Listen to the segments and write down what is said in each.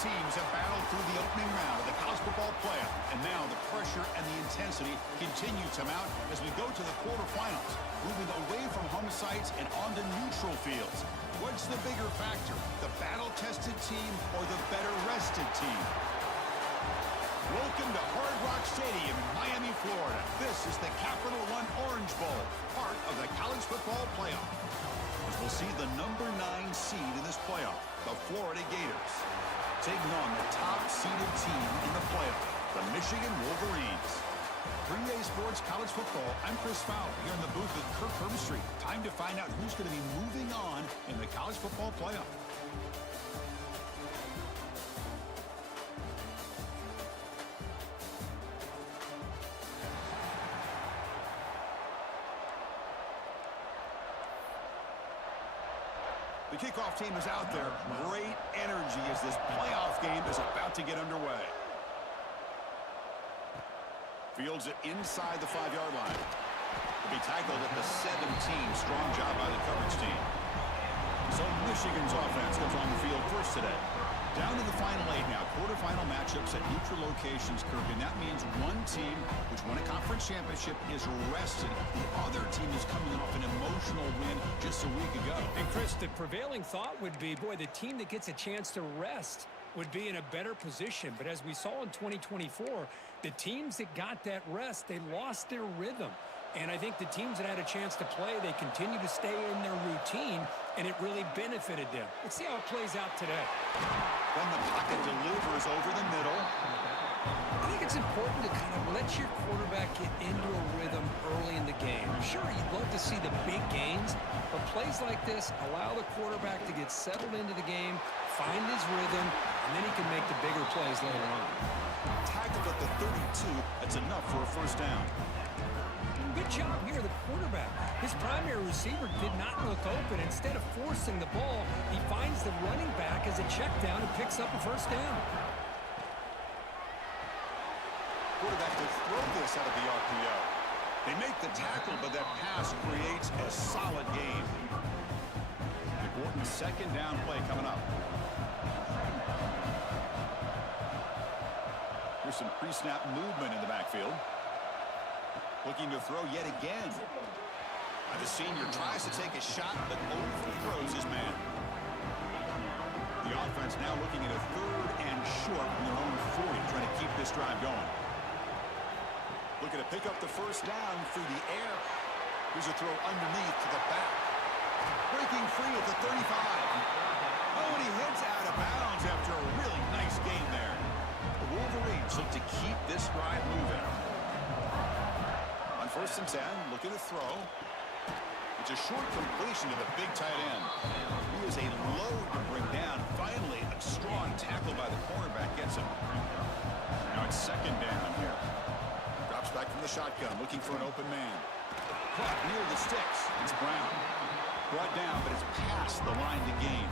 teams have battled through the opening round of the college football playoff, and now the pressure and the intensity continue to mount as we go to the quarterfinals, moving away from home sites and onto neutral fields. What's the bigger factor, the battle-tested team or the better-rested team? Welcome to Hard Rock Stadium in Miami, Florida. This is the Capital One Orange Bowl, part of the college football playoff. As we'll see the number 9 seed in this playoff, the Florida Gators, taking on the top-seeded team in the playoff, the Michigan Wolverines. 3A Sports College Football, I'm Chris Fowler here in the booth with Kirk Herbstreit. Time to find out who's going to be moving on in the college football playoff. The kickoff team is out there. Great energy as this playoff game is about to get underway. Fields it inside the 5-yard line. Will be tackled at the 17. Strong job by the coverage team. So Michigan's offense comes on the field first today. Down to the final 8 now. Quarterfinal matchups at neutral locations, Kirk, and that means one team which won a conference championship is rested. The other team is coming off an emotional win just a week ago. And Chris, the prevailing thought would be, boy, the team that gets a chance to rest would be in a better position. But as we saw in 2024, the teams that got that rest, they lost their rhythm. And I think the teams that had a chance to play, they continue to stay in their routine, and it really benefited them. Let's see how it plays out today. Then the pocket delivers over the middle. I think it's important to kind of let your quarterback get into a rhythm early in the game. Sure, you'd love to see the big gains, but plays like this allow the quarterback to get settled into the game, find his rhythm, and then he can make the bigger plays later on. Tackled at the 32. That's enough for a first down. Good job here, the quarterback. His primary receiver did not look open. Instead of forcing the ball, he finds the running back as a check down and picks up a first down. Quarterback to throw this out of the RPO. They make the tackle, but that pass creates a solid gain. Important second down play coming up. Here's some pre-snap movement in the backfield. Looking to throw yet again. The senior tries to take a shot, but overthrows his man. The offense now looking at a 3rd and short from their own 40, trying to keep this drive going. Looking to pick up the first down through the air. Here's a throw underneath to the back. Breaking free at the 35. Oh, and he heads out of bounds after a really nice game there. The Wolverines look to keep this drive moving. On 1st and 10, looking to throw. It's a short completion to the big tight end. He is a load to bring down. Finally, a strong tackle by the cornerback gets him. Now it's 2nd down here. Drops back from the shotgun, looking for an open man. Caught near the sticks. It's Brown. Brought down, but it's past the line to gain.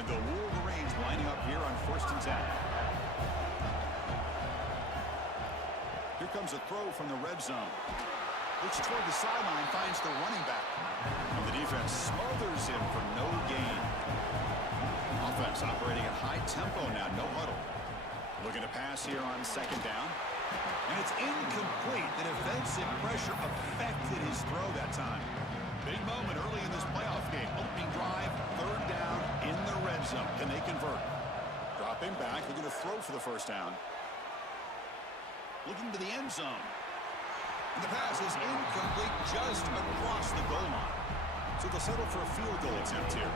And the Wolverines lining up here on 1st and 10. Here comes a throw from the red zone. Looks toward the sideline, finds the running back. And the defense smothers him for no gain. Offense operating at high tempo now, no huddle. Looking to pass here on 2nd down. And it's incomplete. The defensive pressure affected his throw that time. Big moment early in this playoff game. Opening drive, 3rd down in the red zone. Can they convert? Dropping back, looking to throw for the first down. Looking to the end zone. And the pass is incomplete just across the goal line. So they'll settle for a field goal attempt here.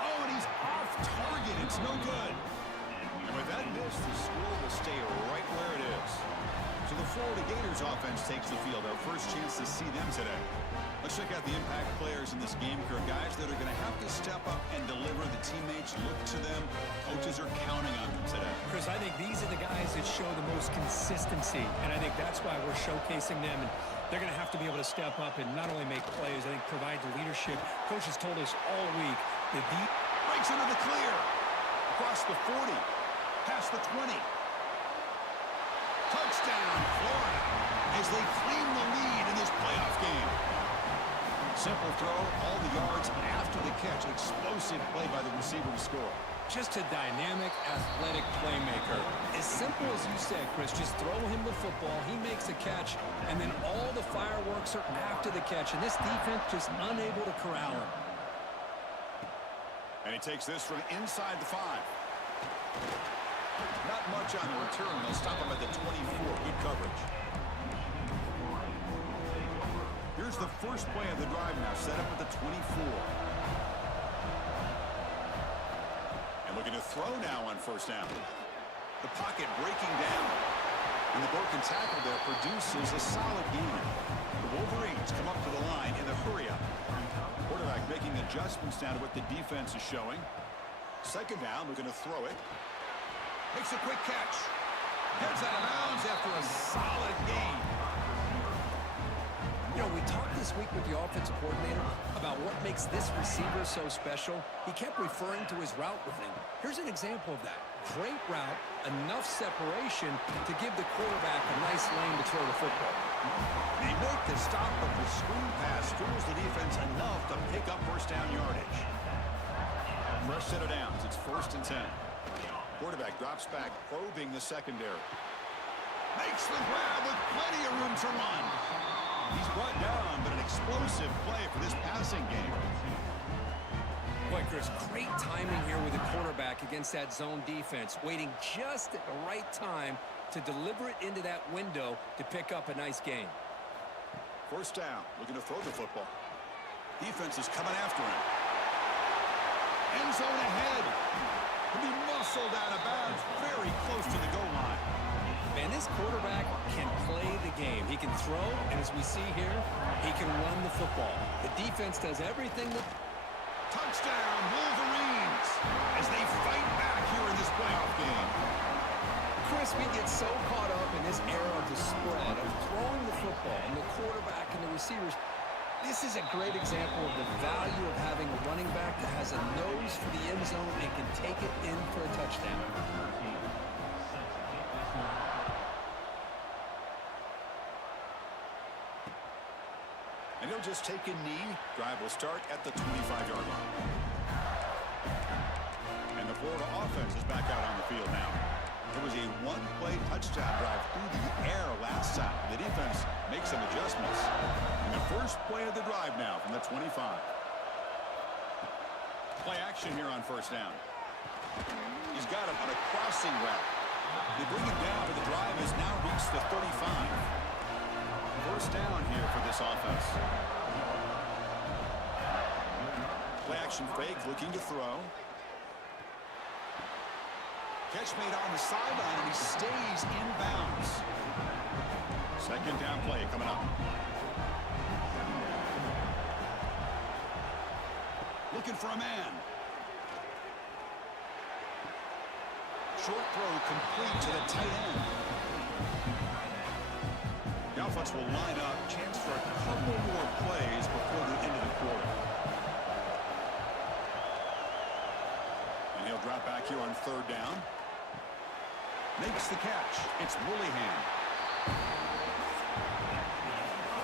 Oh, and he's off target. It's no good. And with that miss, the score will stay right where it is. So the Florida Gators offense takes the field. Our first chance to see them today. Let's check out the impact players in this game, Kirk. Guys that are going to have to step up and deliver. The teammates look to them. Coaches are counting on them today. Chris, I think these are the guys that show the most consistency, and I think that's why we're showcasing them. And they're going to have to be able to step up and not only make plays, I think provide the leadership. Coaches told us all week that the breaks into the clear. Across the 40. Past the 20. Touchdown, Florida, as they claim the lead in this playoff game. Simple throw, all the yards after the catch. Explosive play by the receiver to score. Just a dynamic, athletic playmaker. As simple as you said, Chris, just throw him the football, he makes a catch, and then all the fireworks are after the catch, and this defense just unable to corral him. And he takes this from inside the 5. Not much on the return. They'll stop him at the 24. Good coverage. Here's the first play of the drive now, set up at the 24. And looking to throw now on first down. The pocket breaking down. And the broken tackle there produces a solid gain. The Wolverines come up to the line in the hurry-up. Quarterback making adjustments down to what the defense is showing. Second down, looking to throw it. Makes a quick catch. Gets out of bounds after a solid gain. You know, we talked this week with the offensive coordinator about what makes this receiver so special. He kept referring to his route running. Here's an example of that. Great route, enough separation to give the quarterback a nice lane to throw the football. They make the stop, but the screen pass fools the defense enough to pick up first down yardage. Fresh set of downs. It's 1st and 10. Quarterback drops back, probing the secondary. Makes the grab with plenty of room to run. He's brought down, but an explosive play for this passing game. Boy, Chris, great timing here with the quarterback against that zone defense, waiting just at the right time to deliver it into that window to pick up a nice gain. First down, looking to throw the football. Defense is coming after him. End zone ahead. He'll be muscled out of bounds, very close to the goal line. Man, this quarterback can play the game. He can throw, and as we see here, he can run the football. The defense does everything that... Touchdown, Wolverines, as they fight back here in this playoff game. Chris, we get so caught up in this era of the spread, of throwing the football, and the quarterback and the receivers. This is a great example of the value of having a running back that has a nose for the end zone and can take it in for a touchdown. And he'll just take a knee. Drive will start at the 25-yard line. And the Florida offense is back out on the field now. It was a one-play touchdown drive through the air last time. The defense makes some adjustments. And the first play of the drive now from the 25. Play action here on first down. He's got him on a crossing route. They bring him down, but the drive has now reached the 35. First down here for this offense. Play action fake, looking to throw. Catch made on the sideline, and he stays in bounds. Second down play coming up. Looking for a man. Short throw complete to the tight end. The offense will line up. Chance for a couple more plays before the end of the quarter. And he'll drop back here on third down. Makes the catch. It's Willingham.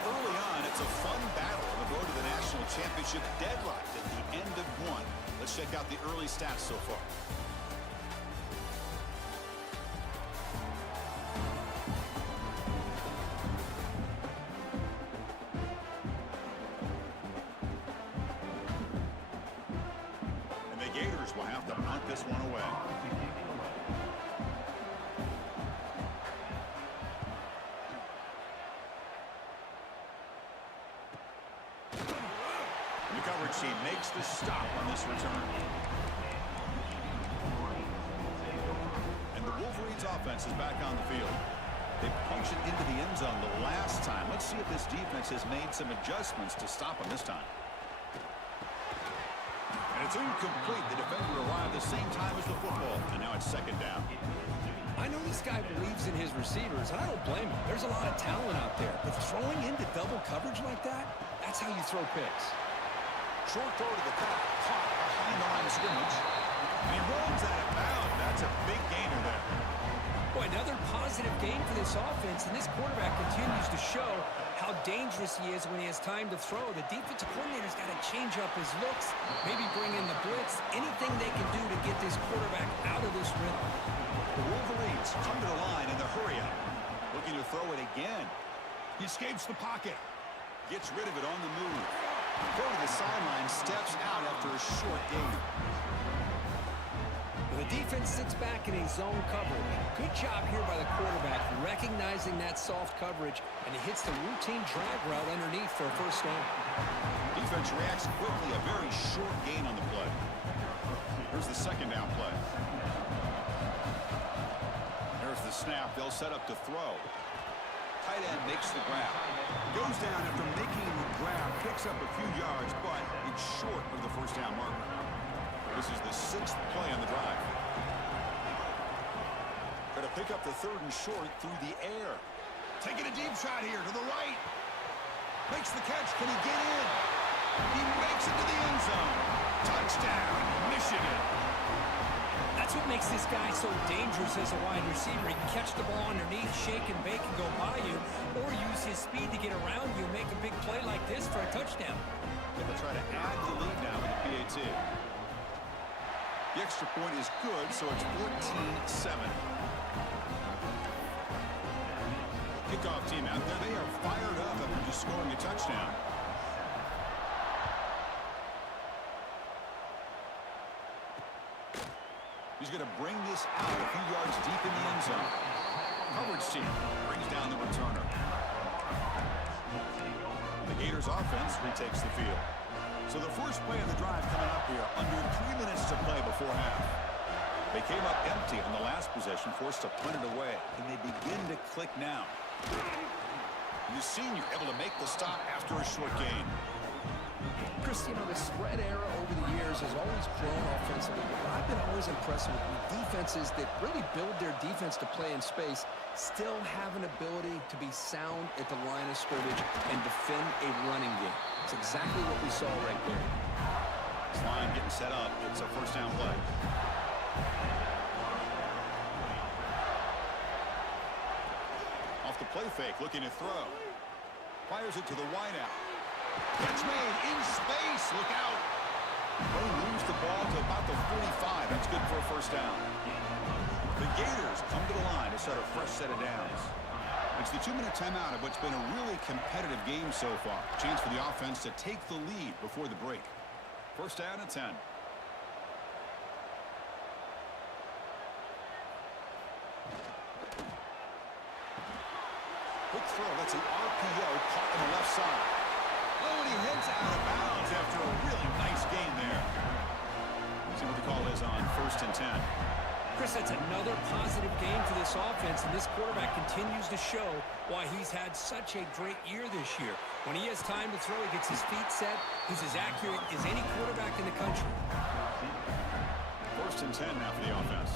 Early on, it's a fun battle on the road to the national championship, deadlocked at the end of one. Let's check out the early stats so far. And the Gators will have to punt this one away. She makes the stop on this return. And the Wolverines offense is back on the field. They punched it into the end zone the last time. Let's see if this defense has made some adjustments to stop them this time. And it's incomplete. The defender arrived the same time as the football. And now it's second down. I know this guy believes in his receivers, and I don't blame him. There's a lot of talent out there. But throwing into double coverage like that, that's how you throw picks. Short throw to the top, caught behind the line of scrimmage. And he runs out of bounds. That's a big gainer there. Boy, another positive game for this offense, and this quarterback continues to show how how dangerous he is when he has time to throw. The defensive coordinator's got to change up his looks, maybe bring in the blitz, anything they can do to get this quarterback out of this rhythm. The Wolverines come to the line in the hurry-up. Looking to throw it again. He escapes the pocket. Gets rid of it on the move. Throw to the sideline, steps out after a short gain. The defense sits back in a zone coverage. Good job here by the quarterback, recognizing that soft coverage, and he hits the routine drag route underneath for a first down. Defense reacts quickly, a very short gain on the play. Here's the second down play. There's the snap. They'll set up to throw. Tight end makes the grab. Goes down after making the grab, picks up a few yards, but it's short of the first down marker. This is the 6th play on the drive. Going to pick up the 3rd and short through the air. Taking a deep shot here to the right. Makes the catch. Can he get in? He makes it to the end zone. Touchdown, Michigan. That's what makes this guy so dangerous as a wide receiver. He can catch the ball underneath, shake and bake and go by you, or use his speed to get around you and make a big play like this for a touchdown. They'll try to add the lead now in the PAT. The extra point is good, so it's 14-7. Kickoff team out there. They are fired up after just scoring a touchdown. He's going to bring this out a few yards deep in the end zone. Coverage team brings down the returner. The Gators offense retakes the field. So the first play of the drive coming up here, under 3 minutes to play before half. They came up empty on the last possession, forced to punt it away, and they begin to click now. The senior able to make the stop after a short gain. Chris, you know, the spread era over the years has always grown offensively, but I've been always impressed with defenses that really build their defense to play in space, still have an ability to be sound at the line of scrimmage and defend a running game. It's exactly what we saw right there. This line getting set up. It's a first down play. Off the play fake, looking to throw. Fires it to the wideout. Catch made in space. Look out. They moves the ball to about the 45. That's good for a first down. The Gators come to the line to start a fresh set of downs. It's the 2-minute timeout of what's been a really competitive game so far. Chance for the offense to take the lead before the break. First down at 10. Quick throw. That's an RPO caught on the left side. Oh, and he heads out of bounds after a really nice gain there. See what the call is on 1st and 10. Chris, that's another positive game for this offense, and this quarterback continues to show why he's had such a great year this year. When he has time to throw, he gets his feet set. He's as accurate as any quarterback in the country. 1st and 10 now for the offense.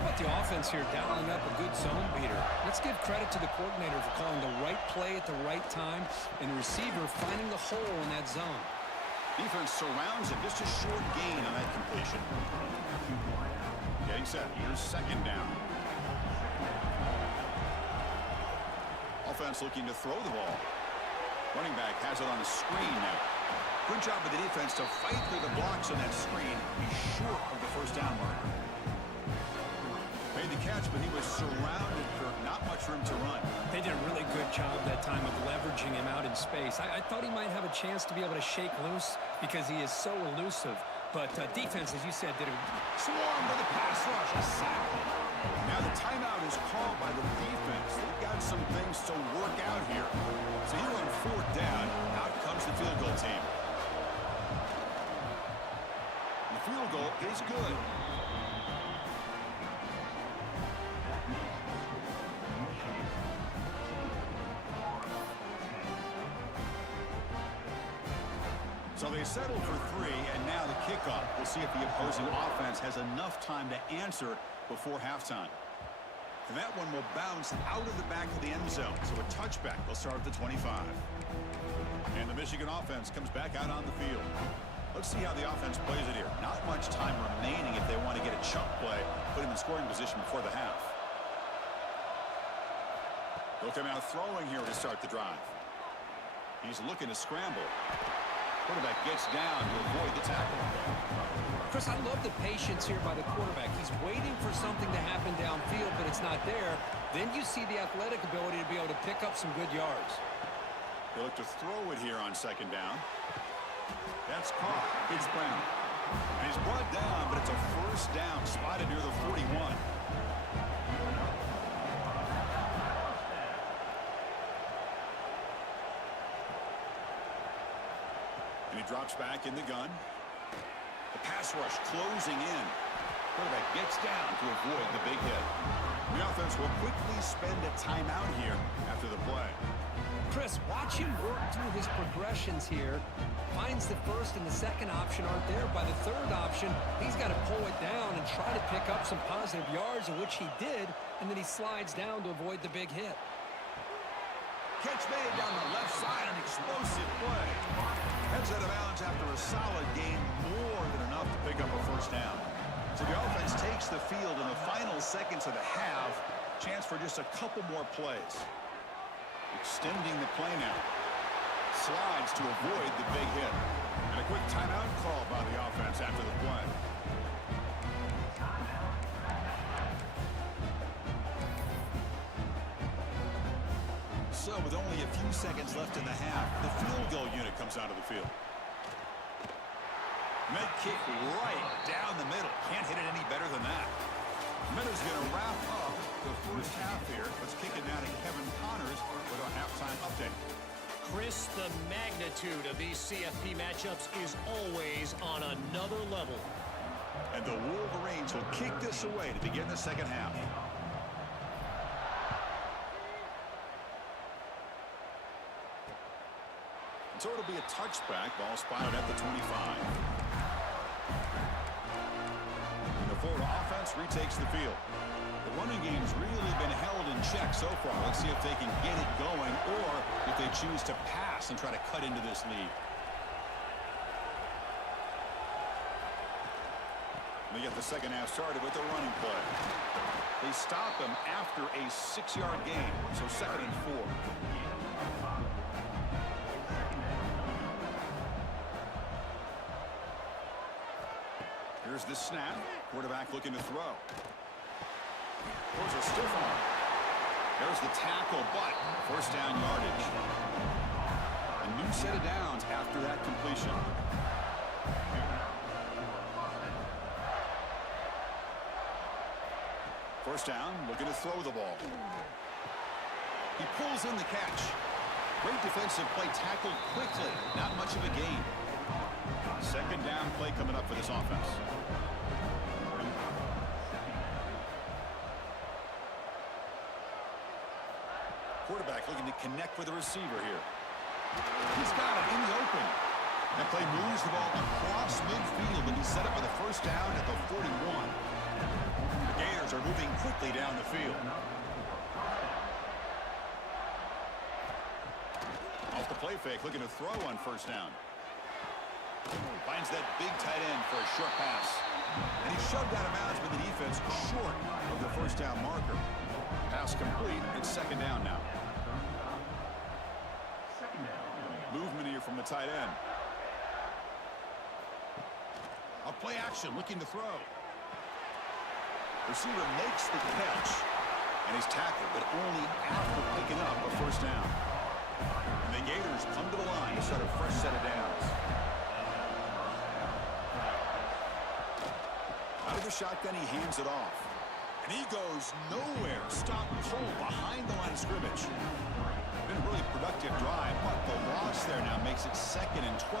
How about the offense here dialing up a good zone beater? Let's give credit to the coordinator for calling the right play at the right time and the receiver finding the hole in that zone. Defense surrounds him. Just a short gain on that completion. Getting set. Here's second down. Offense looking to throw the ball. Running back has it on the screen now. Good job of the defense to fight through the blocks on that screen. He's short of the first down marker. Made the catch, but he was surrounded, Kirk. Not much room to run. They did a really good job that time of leveraging him out in space. I thought he might have a chance to be able to shake loose because he is so elusive. But defense, as you said, did a swarm to the pass rush. A sack. Now the timeout is called by the defense. They've got some things to work out here. So here on 4th down, out comes the field goal team. The field goal is good. So they settle for 3, and now the kickoff. We'll see if the opposing offense has enough time to answer before halftime. And that one will bounce out of the back of the end zone. So a touchback. They'll start at the 25. And the Michigan offense comes back out on the field. Let's see how the offense plays it here. Not much time remaining if they want to get a chunk play, put him in scoring position before the half. They'll come out throwing here to start the drive. He's looking to scramble. Quarterback gets down to avoid the tackle. Chris, I love the patience here by the quarterback. He's waiting for something to happen downfield, but it's not there. Then you see the athletic ability to be able to pick up some good yards. He'll look to throw it here on second down. That's caught. It's Brown. And he's brought down, but it's a first down spotted near the 41. And he drops back in the gun. The pass rush closing in. Quarterback gets down to avoid the big hit. The offense will quickly spend a timeout here after the play. Chris, watch him work through his progressions here. Finds the first and the second option aren't there. By the third option, he's got to pull it down and try to pick up some positive yards, in which he did, and then he slides down to avoid the big hit. Catch made down the left side, an explosive play. Heads out of bounds after a solid gain, more than enough to pick up a first down. So the offense takes the field in the final seconds of the half. Chance for just a couple more plays. Extending the play now. Slides to avoid the big hit. And a quick timeout call by the offense after the play. So with only a few seconds left in the half, the field goal unit comes out of the field. Med kick right down the middle. Can't hit it any better than that. Meadows going to wrap up the first half here. Let's kick it now to Kevin Connors with our halftime update. Chris, the magnitude of these CFP matchups is always on another level. And the Wolverines will kick this away to begin the second half. So it'll be a touchback. Ball spotted at the 25. The Florida offense retakes the field. The running game's really been held in check so far. Let's see if they can get it going or if they choose to pass and try to cut into this lead. They get the second half started with the running play. They stop him after a 6-yard gain, so 2nd and 4. Here's the snap. Quarterback looking to throw. There's a stiff arm. There's the tackle, but first down yardage. A new set of downs after that completion. First down, looking to throw the ball. He pulls in the catch. Great defensive play, tackled quickly. Not much of a gain. Second down play coming up for this offense. Quarterback looking to connect with the receiver here. He's got it in the open. That play moves the ball across midfield, and he's set up for the first down at the 41. The Gators are moving quickly down the field. Off the play fake, looking to throw on first down. Finds that big tight end for a short pass. And he's shoved out of bounds by the defense short of the first down marker. Pass complete. It's second down now. Movement here from the tight end. A play action, looking to throw. Receiver makes the catch, and he's tackled, but only after picking up a first down. And the Gators come to the line to start a fresh set of downs. Out of the shotgun, he hands it off. And he goes nowhere. Stop cold behind the line of scrimmage. Been a really productive drive, but the loss there now makes it 2nd and 12.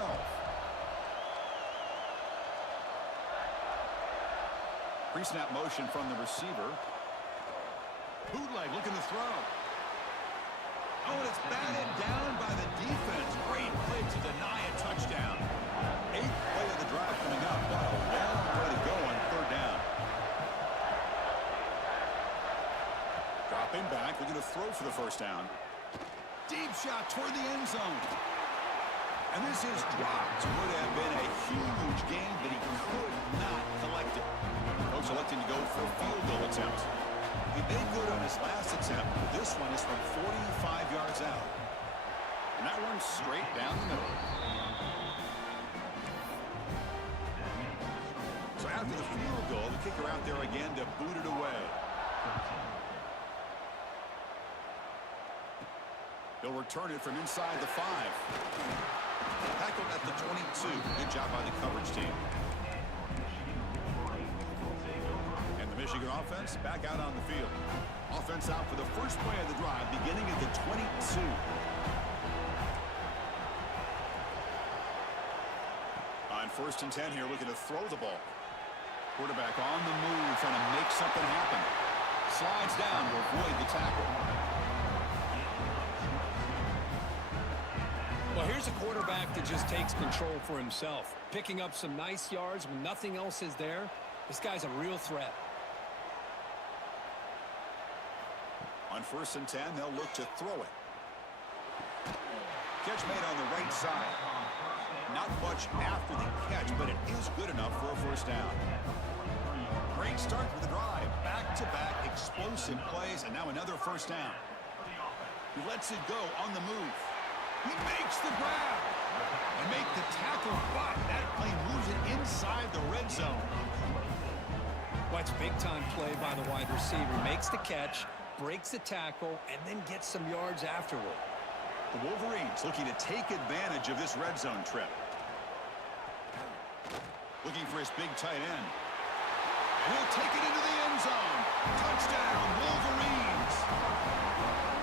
Pre-snap motion from the receiver. Bootleg looking to throw. Oh, and it's batted down by the defense. Great play to deny a touchdown. 8th play of the drive coming up. What a long way to go on third down. Dropping back, looking to throw for the first down. Deep shot toward the end zone. And this is dropped. Would have been a huge gain, but he could not collect it. Coach electing to go for a field goal attempt. He made good on his last attempt. This one is from 45 yards out. And that one's straight down the middle. So after the field goal, the kicker out there again to boot it away. He'll return it from inside the 5. Tackled at the 22. Good job by the coverage team. And the Michigan offense back out on the field. Offense out for the first play of the drive, beginning at the 22. On 1st and 10 here, looking to throw the ball. Quarterback on the move, trying to make something happen. Slides down to avoid the tackle. Well, here's a quarterback that just takes control for himself. Picking up some nice yards when nothing else is there. This guy's a real threat. On 1st and 10, they'll look to throw it. Catch made on the right side. Not much after the catch, but it is good enough for a first down. Great start for the drive. Back-to-back explosive plays, and now another first down. He lets it go on the move. He makes the grab and make the tackle, but that play moves it inside the red zone. Watch big-time play by the wide receiver. Makes the catch, breaks the tackle, and then gets some yards afterward. The Wolverines looking to take advantage of this red zone trip. Looking for his big tight end. He'll take it into the end zone. Touchdown, Wolverines.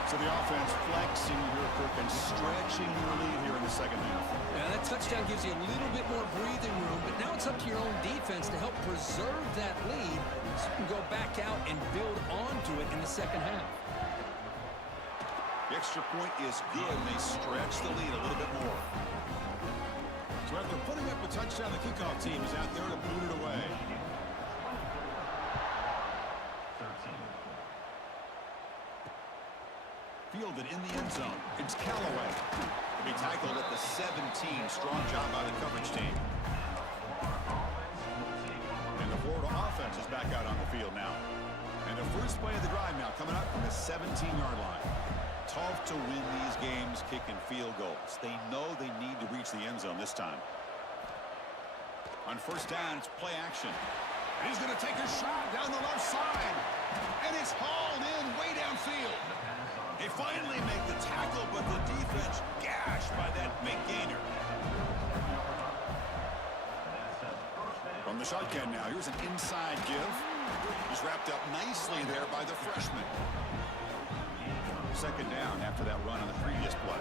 So the offense flexing here, Kirk, and stretching their lead here in the second half. Now that touchdown gives you a little bit more breathing room, but now it's up to your own defense to help preserve that lead so you can go back out and build onto it in the second half. The extra point is good, and they stretch the lead a little bit more. So after putting up a touchdown, the kickoff team is out there to boot it away. Fielded in the end zone. It's Callaway. He'll be tackled at the 17. Strong job by the coverage team. And the Florida offense is back out on the field now. And the first play of the drive now coming up from the 17-yard line. Tough to win these games kicking field goals. They know they need to reach the end zone this time. On first down, it's play action. And he's going to take a shot down the left side. And it's hauled in way downfield. They finally make the tackle, but the defense gashed by that big gainer. From the shotgun now, here's an inside give. He's wrapped up nicely there by the freshman. Second down after that run on the previous play.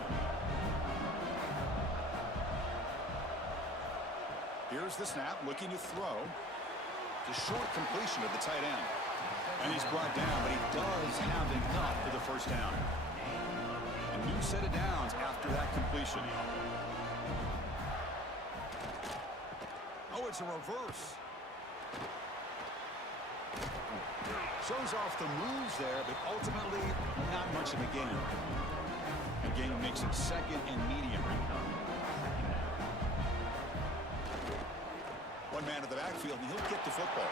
Here's the snap, looking to throw. The short completion of the tight end. And he's brought down, but he does have enough for the first down. A new set of downs after that completion. Oh, it's a reverse. Shows off the moves there, but ultimately not much of a gain. A gain makes it second and medium. One man in the backfield, and he'll get the football.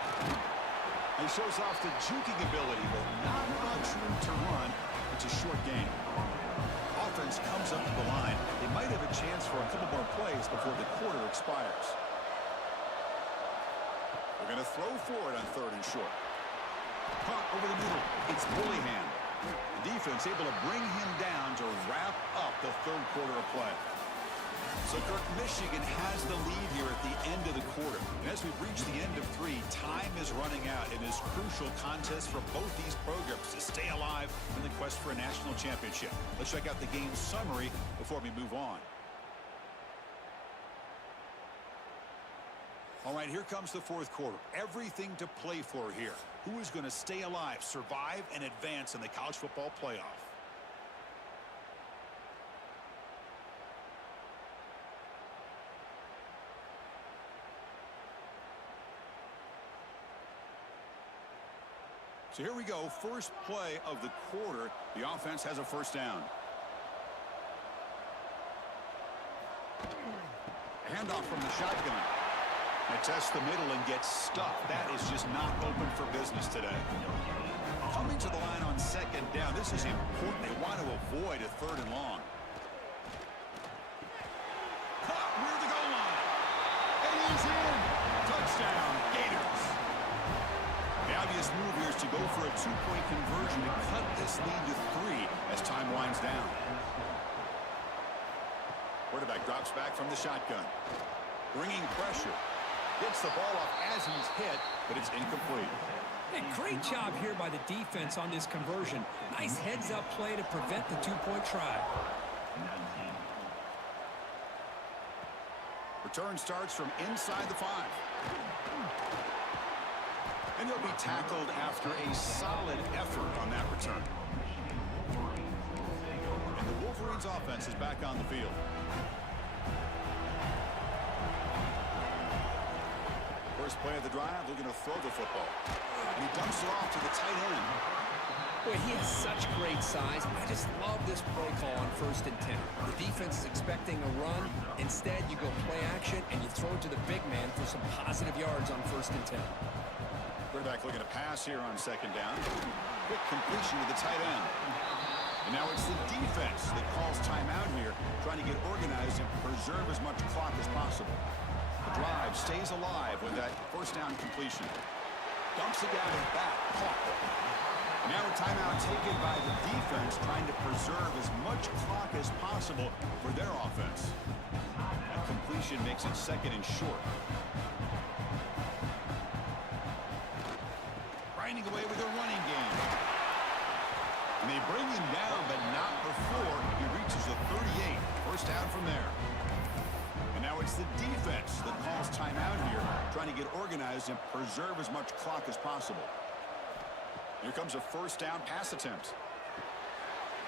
He shows off the juking ability, but not much room to run. It's a short gain. Offense comes up to the line. They might have a chance for a couple more plays before the quarter expires. We're going to throw for it on 3rd and short. Caught over the middle. It's Bullyhan. The defense able to bring him down to wrap up the 3rd quarter of play. So, Kirk, Michigan has the lead here at the end of the quarter. And as we've reached the end of 3, time is running out in this crucial contest for both these programs to stay alive in the quest for a national championship. Let's check out the game summary before we move on. All right, here comes the 4th quarter. Everything to play for here. Who is going to stay alive, survive, and advance in the college football playoff? So here we go, first play of the quarter. The offense has a first down. Handoff from the shotgun. They test the middle and get stuffed. That is just not open for business today. Coming to the line on 2nd down. This is important. They want to avoid a 3rd and long. go for a two-point conversion to cut this lead to 3 as time winds down. Quarterback drops back from the shotgun. Bringing pressure. Gets the ball off as he's hit, but it's incomplete. Hey, great job here by the defense on this conversion. Nice heads-up play to prevent the two-point try. Return starts from inside the 5. And he'll be tackled after a solid effort on that return. And the Wolverines offense is back on the field. First play of the drive, looking to throw the football. And he dumps it off to the tight end. Boy, he has such great size. I just love this play call on 1st and 10. The defense is expecting a run. Instead, you go play action, and you throw it to the big man for some positive yards on 1st and 10. Quarterback looking to pass here on 2nd down. Quick completion to the tight end. And now it's the defense that calls timeout here, trying to get organized and preserve as much clock as possible. The drive stays alive with that 1st down completion. Dumps it down his back. Caught. And now a timeout taken by the defense, trying to preserve as much clock as possible for their offense. That completion makes it 2nd and short. Grinding away with a running game. And they bring him down, but not before he reaches the 38. 1st down from there. And now it's the defense that calls timeout here, trying to get organized and preserve as much clock as possible. Here comes a 1st down pass attempt.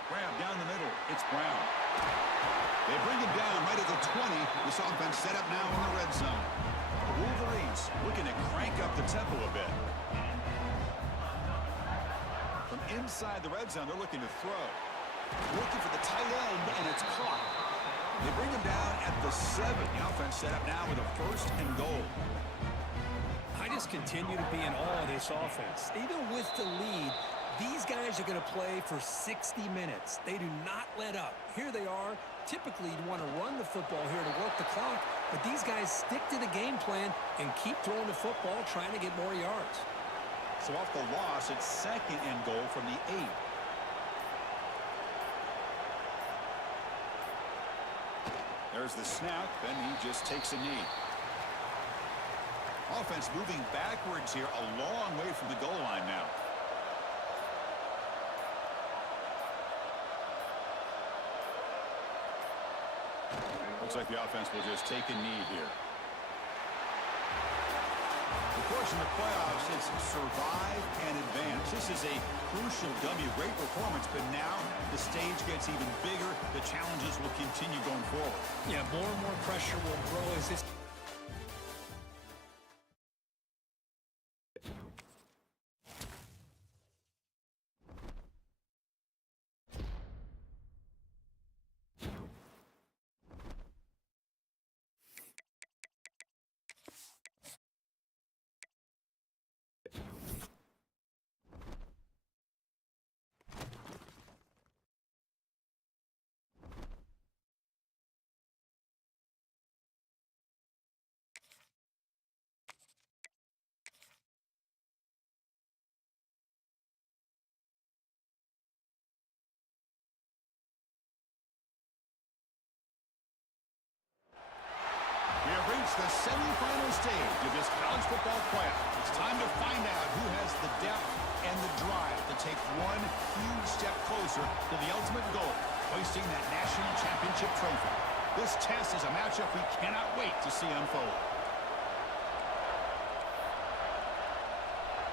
Grab down the middle. It's Brown. They bring him down right at the 20. This offense set up now in the red zone. The Wolverines looking to crank up the tempo a bit. From inside the red zone, they're looking to throw. Looking for the tight end, and it's caught. They bring him down at the 7. The offense set up now with a 1st and goal. I just continue to be in awe of this offense. Even with the lead, these guys are going to play for 60 minutes. They do not let up. Here they are. Typically, you'd want to run the football here to work the clock, but these guys stick to the game plan and keep throwing the football, trying to get more yards. So off the loss, it's 2nd and goal from the 8. There's the snap, and he just takes a knee. Offense moving backwards here, a long way from the goal line now. Looks like the offense will just take a knee here. Of course, in the playoffs, it's survive and advance. This is a crucial W. Great performance, but now the stage gets even bigger. The challenges will continue going forward. Yeah, more and more pressure will grow as this. Reached the semifinal stage of this college football playoff. It's time to find out who has the depth and the drive to take one huge step closer to the ultimate goal, hoisting that national championship trophy. This test is a matchup we cannot wait to see unfold.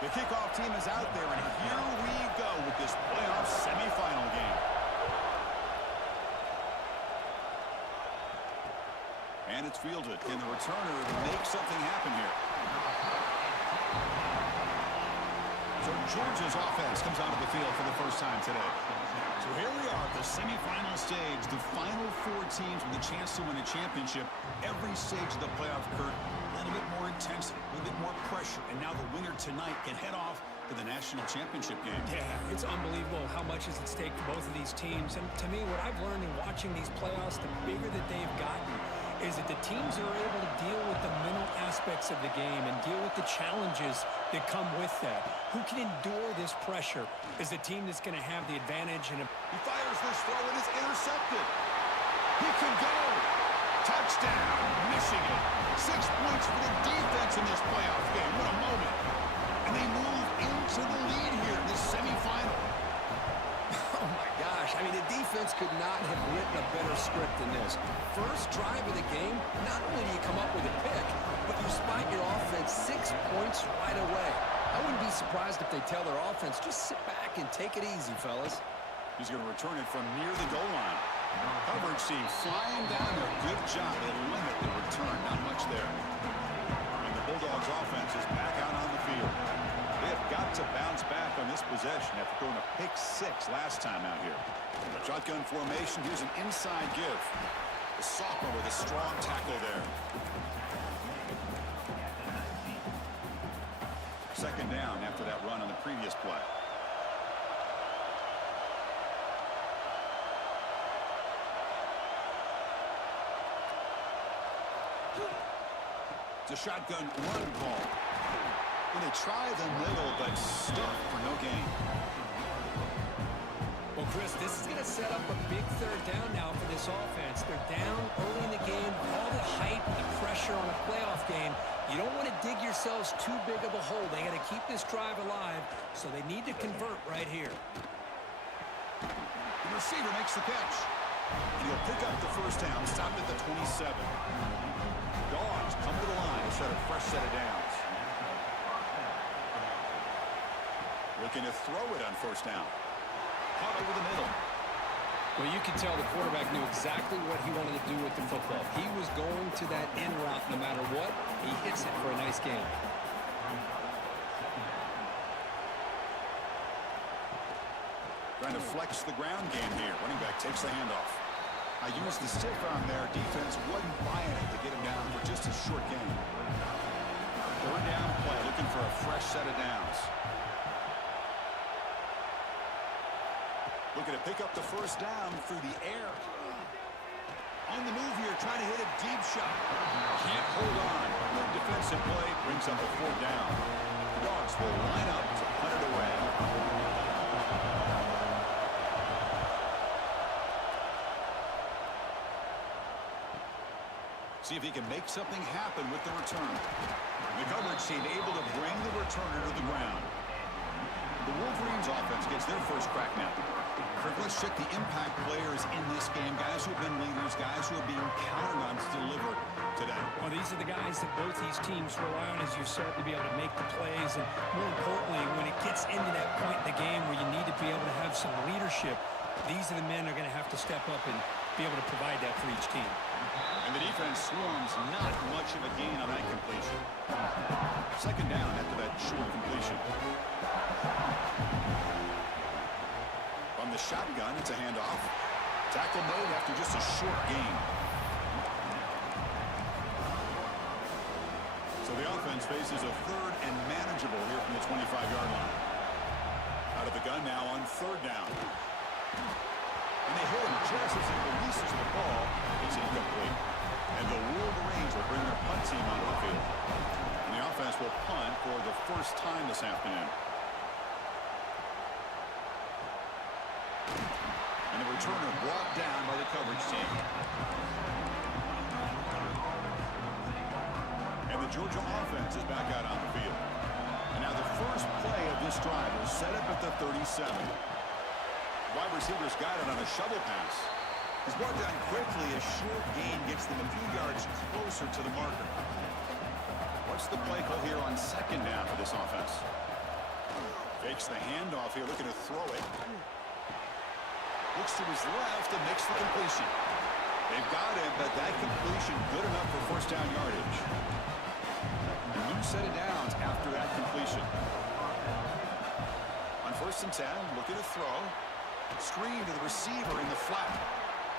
The kickoff team is out there, and here we go with this playoff semifinal game. And it's fielded. Can the returner make something happen here? So Georgia's offense comes onto the field for the first time today. So here we are at the semifinal stage. The final 4 teams with a chance to win a championship. Every stage of the playoff, Kurt, a little bit more intensity, a little bit more pressure. And now the winner tonight can head off to the national championship game. Yeah, it's unbelievable how much is at stake for both of these teams. And to me, what I've learned in watching these playoffs, the bigger that they've gotten, is that the teams are able to deal with the mental aspects of the game and deal with the challenges that come with that. Who can endure this pressure is the team that's going to have the advantage. And He fires this throw and it's intercepted. He can go. Touchdown, Michigan. 6 points for the defense in this playoff game. What a moment. And they move into the lead here in this semifinal. Oh, my gosh. I mean, the defense could not have written a better script than this. First drive of the game, not only do you come up with a pick, but you spike your offense 6 points right away. I wouldn't be surprised if they tell their offense, just sit back and take it easy, fellas. He's going to return it from near the goal line. Coverage team flying down there. Good job. They limit the return. Not much there. And the Bulldogs offense is back out on the field. They have got to bounce back on this possession after throwing a pick 6 last time out here. Shotgun formation. Here's an inside give. The sophomore with a strong tackle there. Second down after that run on the previous play. It's a shotgun run call. And they try the middle, but stuffed for no gain. well, Chris, this is going to set up a big third down now for this offense. They're down early in the game. All the hype and the pressure on a playoff game. You don't want to dig yourselves too big of a hole. They got to keep this drive alive, so they need to convert right here. The receiver makes the catch. And he'll pick up the first down, stopped at the 27. Dogs come to the line to set a fresh set of downs. Looking to throw it on first down. Caught over the middle. Well, you can tell the quarterback knew exactly what he wanted to do with the football. He was going to that in route no matter what. He hits it for a nice gain. Trying to flex the ground game here. Running back takes the handoff. I used the stiff arm there. Defense wasn't buying it to get him down for just a short gain. Third down play, looking for a fresh set of downs. Looking to pick up the first down through the air. On the move here, trying to hit a deep shot. Can't hold on. Good defensive play brings up a fourth down. The Dogs will line up to punt it away. See if he can make something happen with the return. The coverage team able to bring the returner to the ground. The Wolverines offense gets their first crack now. Let's check the impact players in this game. Guys who have been leaders, guys who are being counted on to deliver today. Well, these are the guys that both these teams rely on, as you said, to be able to make the plays. And more importantly, when it gets into that point in the game where you need to be able to have some leadership, these are the men that are going to have to step up and be able to provide that for each team. And the defense swarms not much of a gain on that completion. Second down after that short completion. From the shotgun, it's a handoff. Tackle made after just a short gain. So the offense faces a third and manageable here from the 25-yard line. Out of the gun now on third down. And they hit him just as he releases the ball. It's incomplete. And the Wolverines will bring their punt team onto the field. And the offense will punt for the first time this afternoon. And the returner brought down by the coverage team. And the Georgia offense is back out on the field. And now the first play of this drive is set up at the 37. Wide receivers got it on a shovel pass. He's brought down quickly. A short gain gets them a few yards closer to the marker. What's the play call here on second down for this offense? Fakes the handoff here, looking to throw it. Looks to his left and makes the completion. They've got it, but that completion good enough for first down yardage. A new set of downs after that completion. On first and 10, looking to throw. Screen to the receiver in the flat.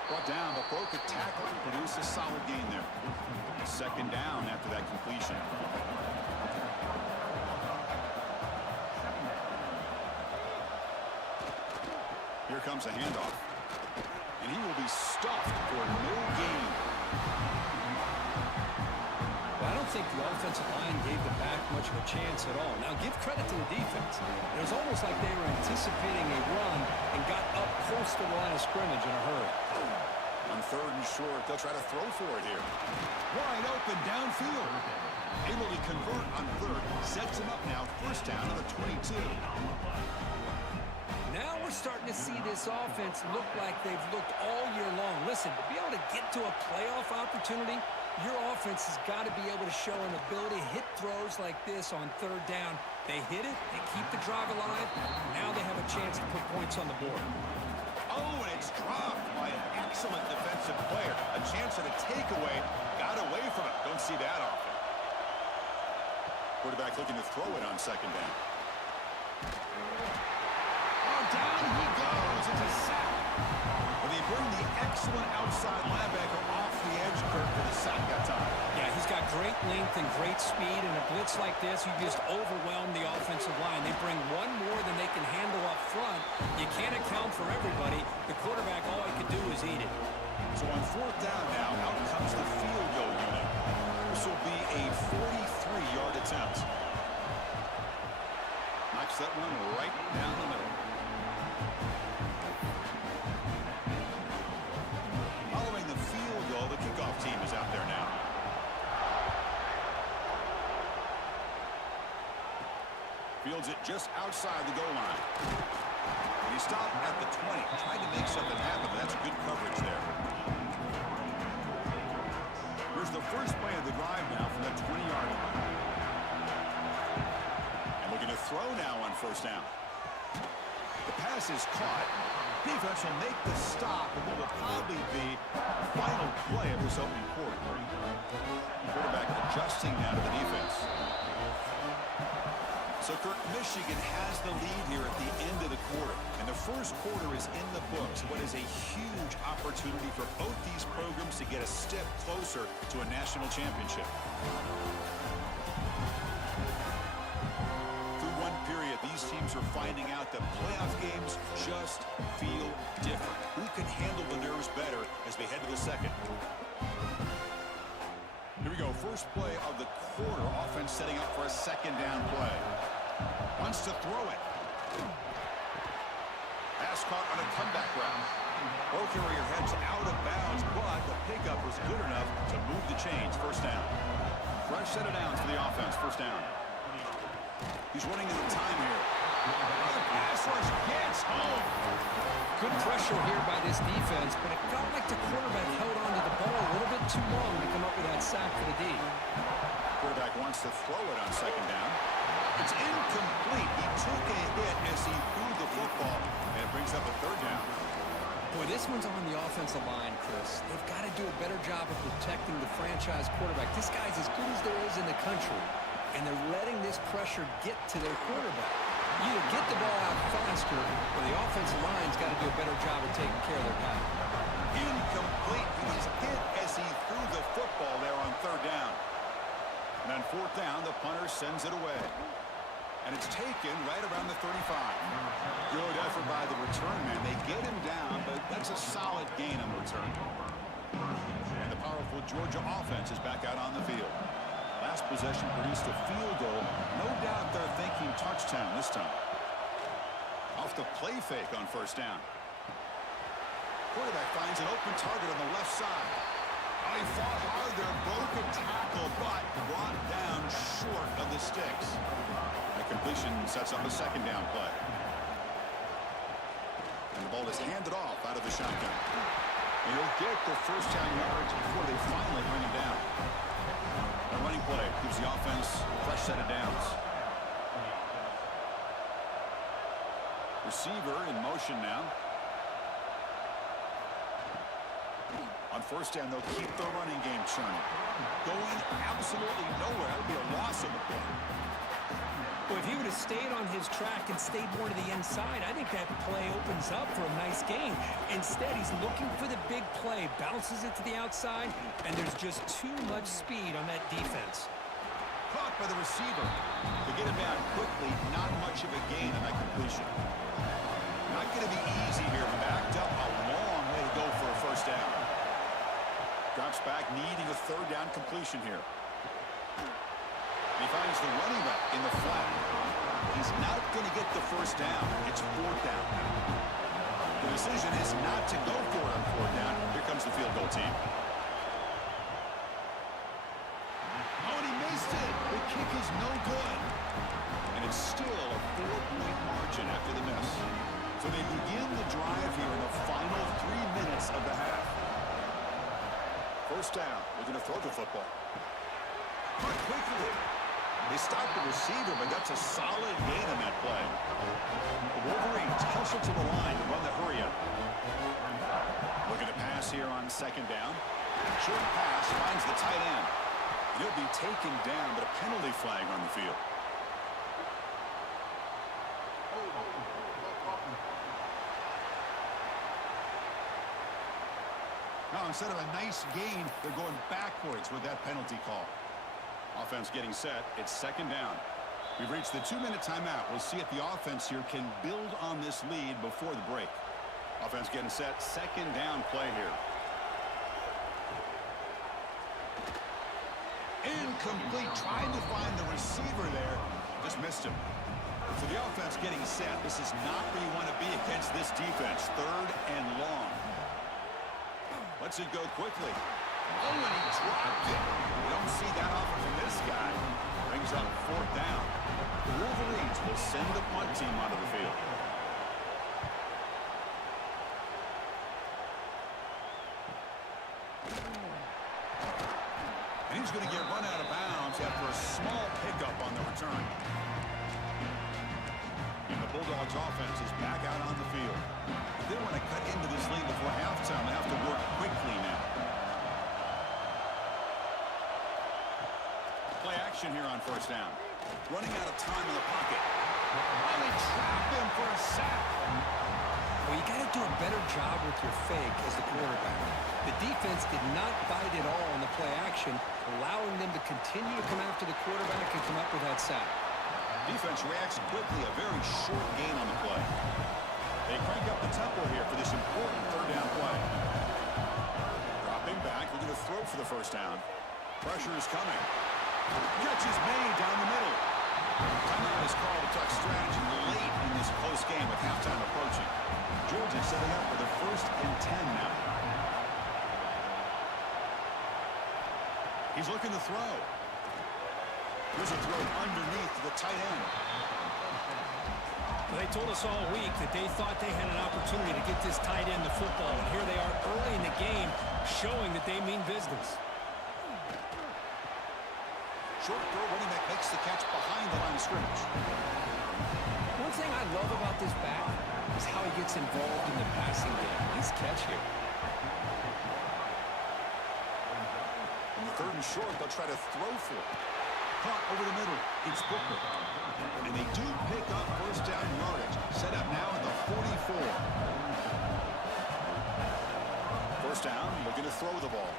Brought down, but broke a tackle to produce a solid gain there. Second down after that completion. Here comes a handoff. And he will be stuffed for no gain. Well, I don't think the offensive line gave the back much of a chance at all. Now, give credit to the defense. It was almost like they were anticipating a run and got up close to the line of scrimmage in a hurry. On 3rd and short, they'll try to throw for it here. Wide open downfield. Able to convert on 3rd. Sets him up now. 1st down to the 22. Now we're starting to see this offense look like they've looked all year long. Listen, to be able to get to a playoff opportunity, your offense has got to be able to show an ability to hit throws like this on 3rd down. They hit it, they keep the drive alive. Now they have a chance to put points on the board. Oh, and it's dropped by an excellent defensive player. A chance at a takeaway. Got away from it. Don't see that often. Quarterback looking to throw it on 2nd down. Oh, down he goes. It's a sack. Well, they bring the excellent outside linebacker off the edge, Kirk, for the sack that time. Yeah, he's got great length and great speed, and a blitz like this, you just overwhelm the offensive line. They bring one more than they can handle up front. You can't account for everybody. The quarterback, all he can do is eat it. So on 4th down now, out comes the field goal unit. This will be a 43-yard attempt. Knocks that one right down the middle. Following the field goal, the kickoff team is out there now. Fields it just outside the goal line. And he stopped at the 20, trying to make something happen, but that's good coverage there. Here's the first play of the drive now from the 20-yard line. And looking to throw now on 1st down. The pass is caught. Defense will make the stop, and what will probably be the final play of this opening quarter. Quarterback adjusting now to the defense. So, Kirk, Michigan has the lead here at the end of the quarter. And the 1st quarter is in the books. What is a huge opportunity for both these programs to get a step closer to a national championship. Through one period, these teams are finding out that playoff games just feel different. Who can handle the nerves better as we head to the 2nd? Here we go. First play of the quarter. Offense setting up for a 2nd down play. Wants to throw it. Pass caught on a comeback route. Ball carrier heads out of bounds, but the pickup was good enough to move the chains. 1st down. Fresh set of downs for the offense. 1st down. He's running into time here. The pass rush gets home. Good pressure here by this defense, but it felt like the quarterback held on to the ball a little bit too long to come up with that sack for the D. Quarterback wants to throw it on 2nd down. It's incomplete. He took a hit as he threw the football, and it brings up a 3rd down. Boy, this one's on the offensive line, Chris. They've got to do a better job of protecting the franchise quarterback. This guy's as good as there is in the country, and they're letting this pressure get to their quarterback. Either get the ball out faster, or the offensive line's got to do a better job of taking care of their guy. Incomplete. He was hit as he threw the football there on 3rd down. And on 4th down, the punter sends it away. And it's taken right around the 35. Good effort by the return man. They get him down, but that's a solid gain on the return. And the powerful Georgia offense is back out on the field. Last possession produced a field goal. No doubt they're thinking touchdown this time. Off the play fake on 1st down. Quarterback finds an open target on the left side. Oh, he fought hard there, broke a tackle, but brought down short of the sticks. That completion sets up a 2nd down play. And the ball is handed off out of the shotgun. And he'll get the 1st down yards before they finally bring him down. A running play gives the offense a fresh set of downs. Receiver in motion now. On 1st down, they'll keep the running game churning. Going absolutely nowhere. That would be a loss of the play. Well, if he would have stayed on his track and stayed more to the inside, I think that play opens up for a nice gain. Instead, he's looking for the big play, bounces it to the outside, and there's just too much speed on that defense. Caught by the receiver. To get him down quickly, not much of a gain on that completion. Not going to be easy here. Backed up a long way to go for a 1st down. Drops back, needing a 3rd down completion here. He finds the running back in the flat. He's not going to get the first down. It's fourth down now. The decision is not to go for it on fourth down. Here comes the field goal team. Oh, and he missed it. The kick is no good. And it's still a 4-point margin after the miss. So they begin the drive here in the final 3 minutes of the half. First down. We're going to throw the football. But quickly. They stopped the receiver, but that's a solid gain on that play. The Wolverines hustle to the line to run the hurry up. Looking to pass here on second down. Short pass finds the tight end. He'll be taken down, but a penalty flag on the field. Now, instead of a nice gain, they're going backwards with that penalty call. Offense getting set. It's second down. We've reached the 2-minute timeout. We'll see if the offense here can build on this lead before the break. Offense getting set. Second down play here. Incomplete. Trying to find the receiver there. Just missed him. So the offense getting set. This is not where you want to be against this defense. Third and long. Lets it go quickly. Oh, and he dropped it. We don't see that often from this guy. Brings up fourth down. The Wolverines will send the punt team onto the field. And he's going to get run out of bounds after a small pickup on the return. And the Bulldogs offense is back out on the field. If they want to cut into this lead before halftime, they have to work quickly now. Play action here on first down. Running out of time in the pocket. And they trap him for a sack. Well, you got to do a better job with your fake as the quarterback. The defense did not bite at all on the play action, allowing them to continue to come after the quarterback and come up with that sack. Defense reacts quickly, a very short gain on the play. They crank up the tempo here for this important third down play. Dropping back, we're going to throw for the first down. Pressure is coming. Catch is made down the middle. Timeout is called to tuck strategy late in this close game with halftime approaching. Georgia setting up for the 1st and 10 now. He's looking to throw. Here's a throw underneath the tight end. Well, they told us all week that they thought they had an opportunity to get this tight end the football, and here they are early in the game showing that they mean business. Short throw, running back makes the catch behind the line of scrimmage. One thing I love about this back is how he gets involved in the passing game. Nice catch here. On the third and short, they'll try to throw for it. Caught over the middle. It's Booker. And they do pick up first down yardage. Set up now at the 44. First down, looking to throw the ball.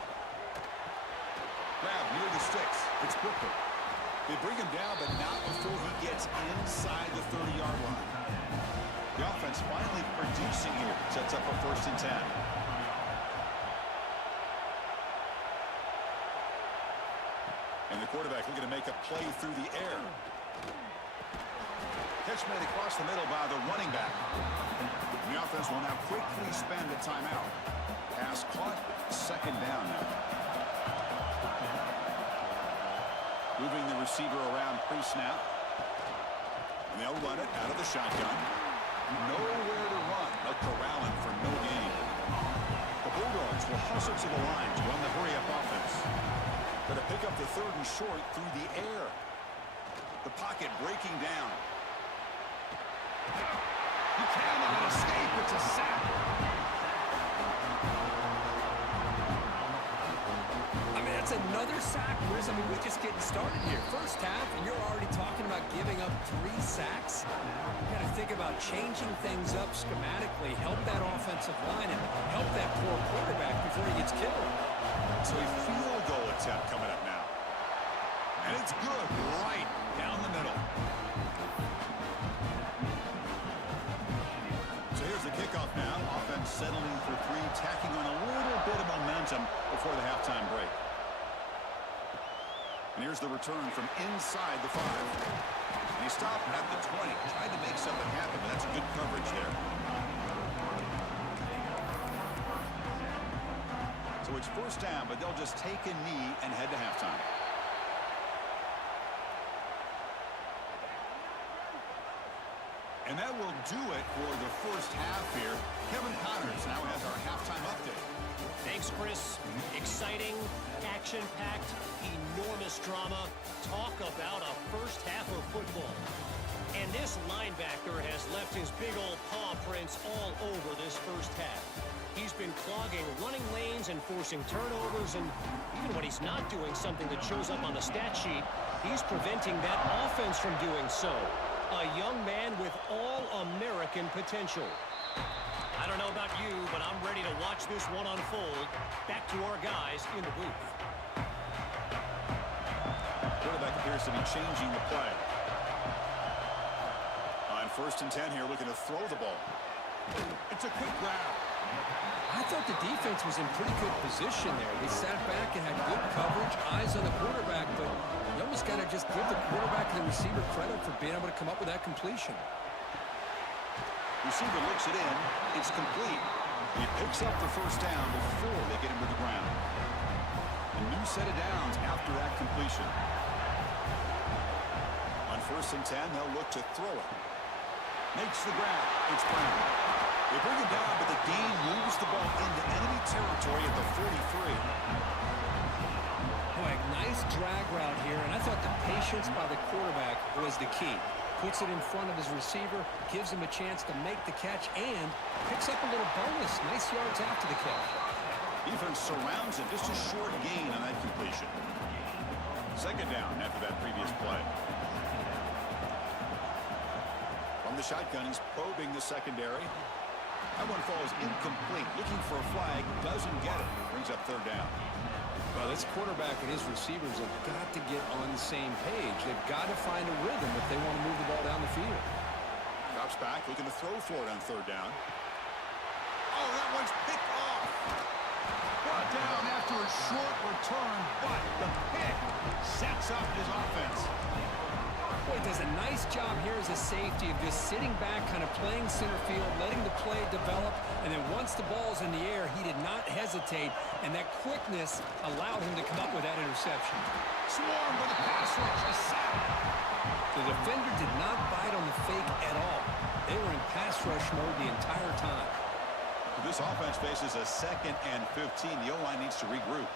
Grab near the sticks. It's Booker. They bring him down, but not before he gets inside the 30-yard line. The offense finally producing here. Sets up a 1st and 10. And the quarterback looking to make a play through the air. Catch made across the middle by the running back. And the offense will now quickly spend a timeout. Pass caught, second down now. Moving the receiver around pre-snap. And they'll run it out of the shotgun. Nowhere to run. They'll corral him for no gain. The Bulldogs will hustle to the line to run the hurry-up offense. Going to pick up the 3rd and short through the air. The pocket breaking down. He cannot escape. It's a sack. I mean, that's another sack, Bruce. I mean, we're just getting started here. First half, and you're already talking about giving up 3 sacks. You got to think about changing things up schematically, help that offensive line, and help that poor quarterback before he gets killed. So a field goal attempt coming up now. And it's good right down the middle. So here's the kickoff now. Offense settling for 3, tacking on a little bit of momentum before the halftime break. And And here's the return from inside the 5. And he stopped at the 20. Tried to make something happen, but that's good coverage there. So it's first down, but they'll just take a knee and head to halftime. And that will do it for the first half here. Kevin Connors now has our halftime update. Thanks, Chris. Exciting, action-packed, enormous drama. Talk about a first half of football. And this linebacker has left his big old paw prints all over this first half. He's been clogging running lanes and forcing turnovers, and even when he's not doing something that shows up on the stat sheet, he's preventing that offense from doing so. A young man with all-American potential. I don't know about you, but I'm ready to watch this one unfold. Back to our guys in the booth. Quarterback appears to be changing the play. On 1st and 10 here, looking to throw the ball. It's a quick grab. I thought the defense was in pretty good position there. They sat back and had good coverage, eyes on the quarterback, but you almost got to just give the quarterback and the receiver credit for being able to come up with that completion. Receiver looks it in. It's complete. He picks up the first down before they get him to the ground. A new set of downs after that completion. On 1st and 10, they'll look to throw it. Makes the grab. It's Brown. They bring it down, but the gain moves the ball into enemy territory at the 43. Boy, nice drag route here, and I thought the patience by the quarterback was the key. Puts it in front of his receiver, gives him a chance to make the catch, and picks up a little bonus. Nice yards after the catch. Defense surrounds him. Just a short gain on that completion. 2nd down after that previous play. From the shotgun, he's probing the secondary. That one falls incomplete. Looking for a flag. Doesn't get it. Brings up 3rd down. Well, this quarterback and his receivers have got to get on the same page. They've got to find a rhythm if they want to move the ball down the field. Drops back, looking to throw for it on 3rd down. Oh, that one's picked off. Brought down after a short return, but the pick sets up his offense. Boy, does a nice job here as a safety of just sitting back, kind of playing center field, letting the play develop, and then once the ball's in the air, he did not hesitate, and that quickness allowed him to come up with that interception. Swarm with a pass rush, a sack. The defender did not bite on the fake at all. They were in pass rush mode the entire time. This offense faces a 2nd and 15. The O-line needs to regroup.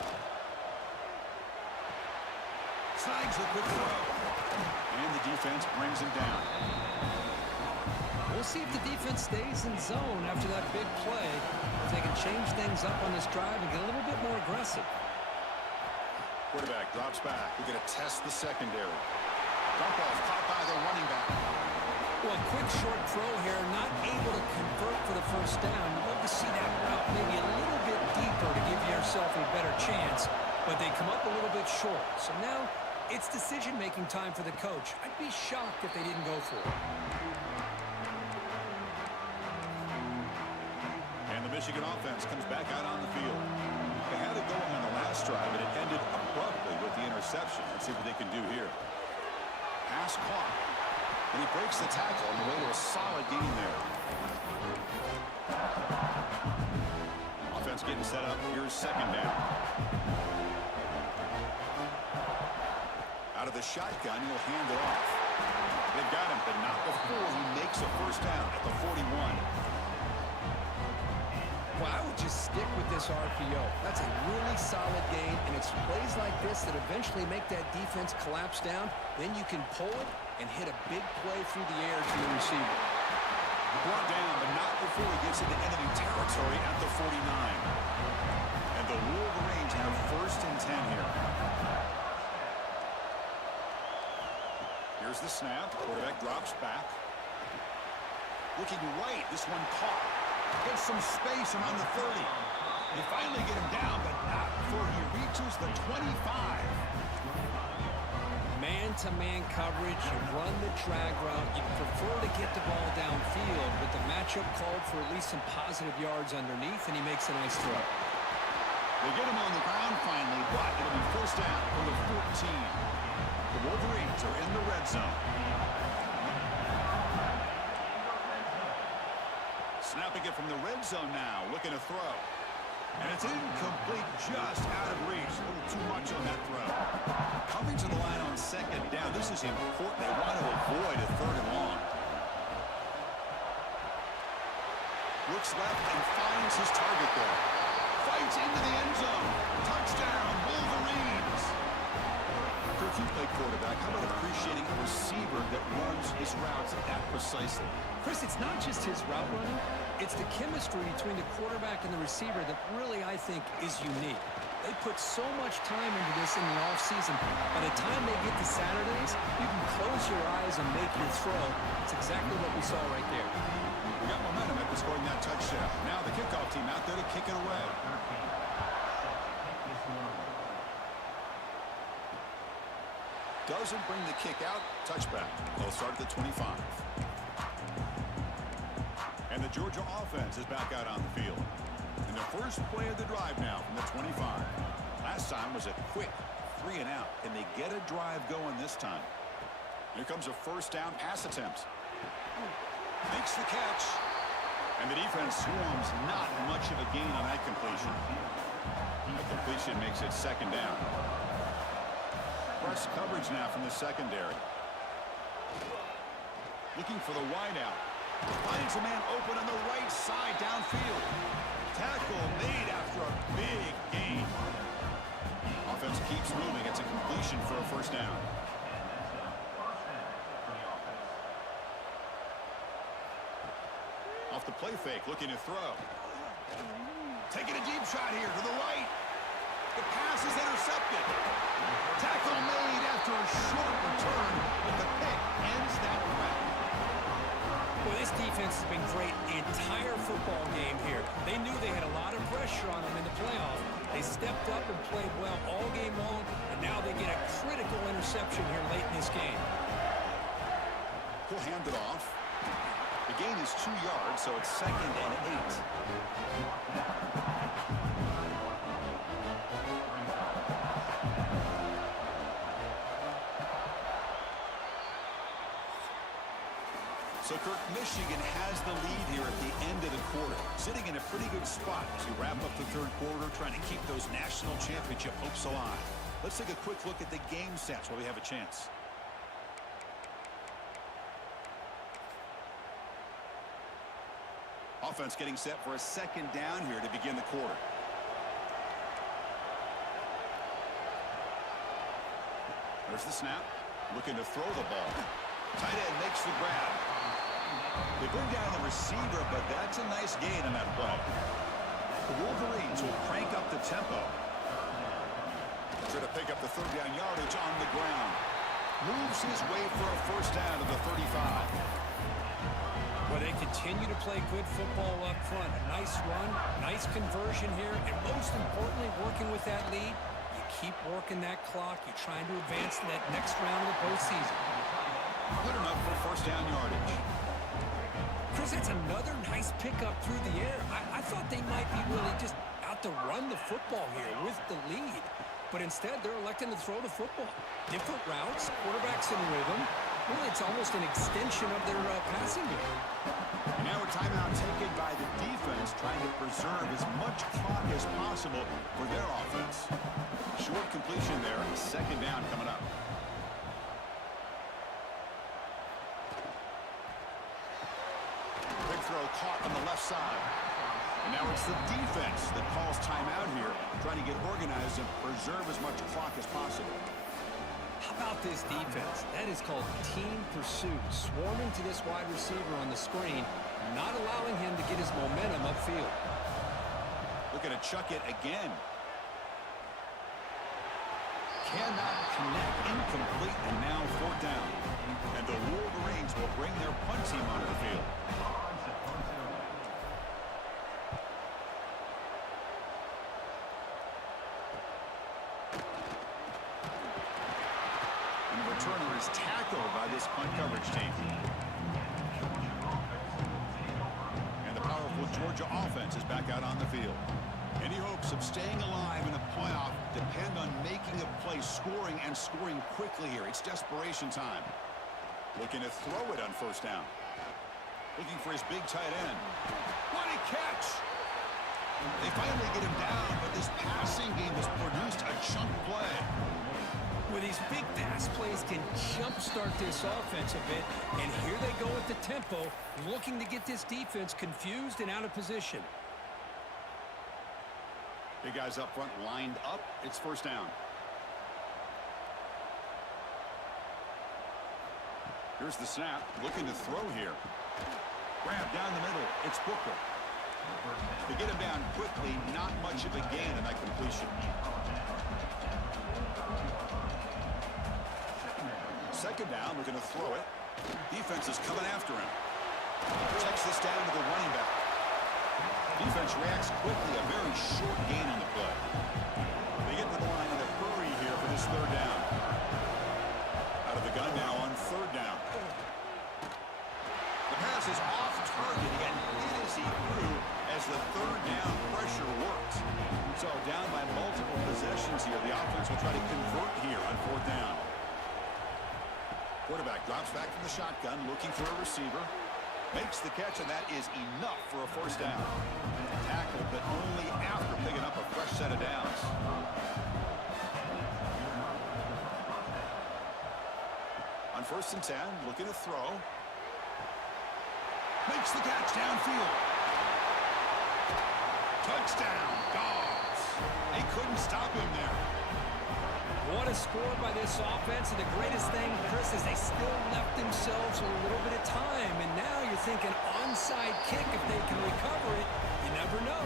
Snags the quick throw. And the defense brings him down. We'll see if the defense stays in zone after that big play. If they can change things up on this drive and get a little bit more aggressive. Quarterback drops back. We're going to test the secondary. Dump off caught by the running back. Well, a quick short throw here, not able to convert for the first down. You'd love to see that route maybe a little bit deeper to give yourself a better chance, but they come up a little bit short. So now it's decision-making time for the coach. I'd be shocked if they didn't go for it. And the Michigan offense comes back out on the field. They had it going on the last drive, and it ended abruptly with the interception. Let's see what they can do here. Pass caught. And he breaks the tackle on the way to a solid gain there. Offense getting set up. Here's 2nd down. Out of the shotgun, he'll hand it off. They've got him, but not before he makes a first down at the 41. Well, I would just stick with this RPO. That's a really solid gain, and it's plays like this that eventually make that defense collapse down. Then you can pull it and hit a big play through the air to your receiver. Brought down, but not before he gets into enemy territory at the 49. And the Wolverines have 1st and 10 here. Here's the snap. Quarterback drops back. Looking right. This one caught. Gets some space around the 30. They finally get him down, but not before he reaches the 25. Man-to-man coverage, you run the drag route, you prefer to get the ball downfield, but the matchup called for at least some positive yards underneath, and he makes a nice throw. They get him on the ground finally, but it'll be first down from the 14. The Wolverines are in the red zone. Snapping it from the red zone now, looking to throw. And it's incomplete, just out of reach. A little too much on that throw. Coming to the line on second down. This is important. They want to avoid a third and long. Looks left and finds his target there. Fights into the end zone. Touchdown, Wolverines. Kirk, you play quarterback. How about appreciating a receiver that runs his routes that precisely? Chris, it's not just his route running. It's the chemistry between the quarterback and the receiver that really, I think, is unique. They put so much time into this in the offseason. By the time they get to Saturdays, you can close your eyes and make your throw. It's exactly what we saw right there. We got momentum after scoring that touchdown. Now the kickoff team out there to kick it away. Doesn't bring the kick out. Touchback. They'll start at the 25. And the Georgia offense is back out on the field. And the first play of the drive now from the 25. Last time was a quick 3 and out. Can they get a drive going this time? Here comes a first down pass attempt. Makes the catch. And the defense swarms. Not much of a gain on that completion. The completion makes it second down. Press coverage now from the secondary. Looking for the wideout. Finds a man open on the right side downfield. Tackle made after a big gain. Offense keeps moving. It's a completion for a first down. Off the play fake, looking to throw. Taking a deep shot here to the right. The pass is intercepted. Tackle made after a short return, but the pick ends that threat. Well, this defense has been great the entire football game here. They knew they had a lot of pressure on them in the playoff. They stepped up and played well all game long, and now they get a critical interception here late in this game. He'll hand it off. The gain is 2 yards, so it's 2nd and 8. So, Kirk, Michigan has the lead here at the end of the quarter, sitting in a pretty good spot as we wrap up the third quarter, trying to keep those national championship hopes alive. Let's take a quick look at the game stats while we have a chance. Offense getting set for a second down here to begin the quarter. There's the snap. Looking to throw the ball. Tight end makes the grab. They bring down the receiver, but that's a nice gain on that play. The Wolverines will crank up the tempo. Try to pick up the third down yardage on the ground. Moves his way for a first down to the 35. Well, they continue to play good football up front. A nice run, nice conversion here, and most importantly, working with that lead, you keep working that clock. You're trying to advance to that next round of the postseason. Good enough for first down yardage. Chris, that's another nice pickup through the air. I thought they might be really just out to run the football here with the lead. But instead, they're electing to throw the football. Different routes, quarterbacks in rhythm. Really, it's almost an extension of their passing game. Now a timeout taken by the defense, trying to preserve as much clock as possible for their offense. Short completion there, second down coming up. Big throw caught on the left side. And now it's the defense that calls timeout here, trying to get organized and preserve as much clock as possible. How about this defense? That is called team pursuit. Swarming to this wide receiver on the screen, not allowing him to get his momentum upfield. Looking to chuck it again. Cannot connect, incomplete, and now fourth down. And the Wolverines will bring their punt team onto the field. And the returner is tackled by this punt coverage team. And the powerful Georgia offense is back out on the field. Any hopes of staying alive in a playoff depend on making a play, scoring, and scoring quickly here. It's desperation time. Looking to throw it on first down. Looking for his big tight end. What a catch! They finally get him down, but this passing game has produced a chunk play. Well, these big pass plays can jumpstart this offense a bit, and here they go with the tempo, looking to get this defense confused and out of position. Big guys up front lined up. It's first down. Here's the snap. Looking to throw here. Grab down the middle. It's Booker. To get him down quickly, not much of a gain in that completion. Second down, we're going to throw it. Defense is coming after him. Checks this down to the running back. Defense reacts quickly, a very short gain on the play. They get to the line in a hurry here for this third down. Out of the gun now on third down. The pass is off target again. It is he threw as the third down pressure worked. So down by multiple possessions here. The offense will try to convert here on fourth down. Quarterback drops back from the shotgun, looking for a receiver. Makes the catch, and that is enough for a first down. Tackled, but only after picking up a fresh set of downs. On 1st and 10, looking to throw. Makes the catch downfield. Touchdown, Dogs. They couldn't stop him there. What a score by this offense, and the greatest thing, Chris, is they still left themselves a little bit of time, and now you're thinking onside kick if they can recover it. You never know.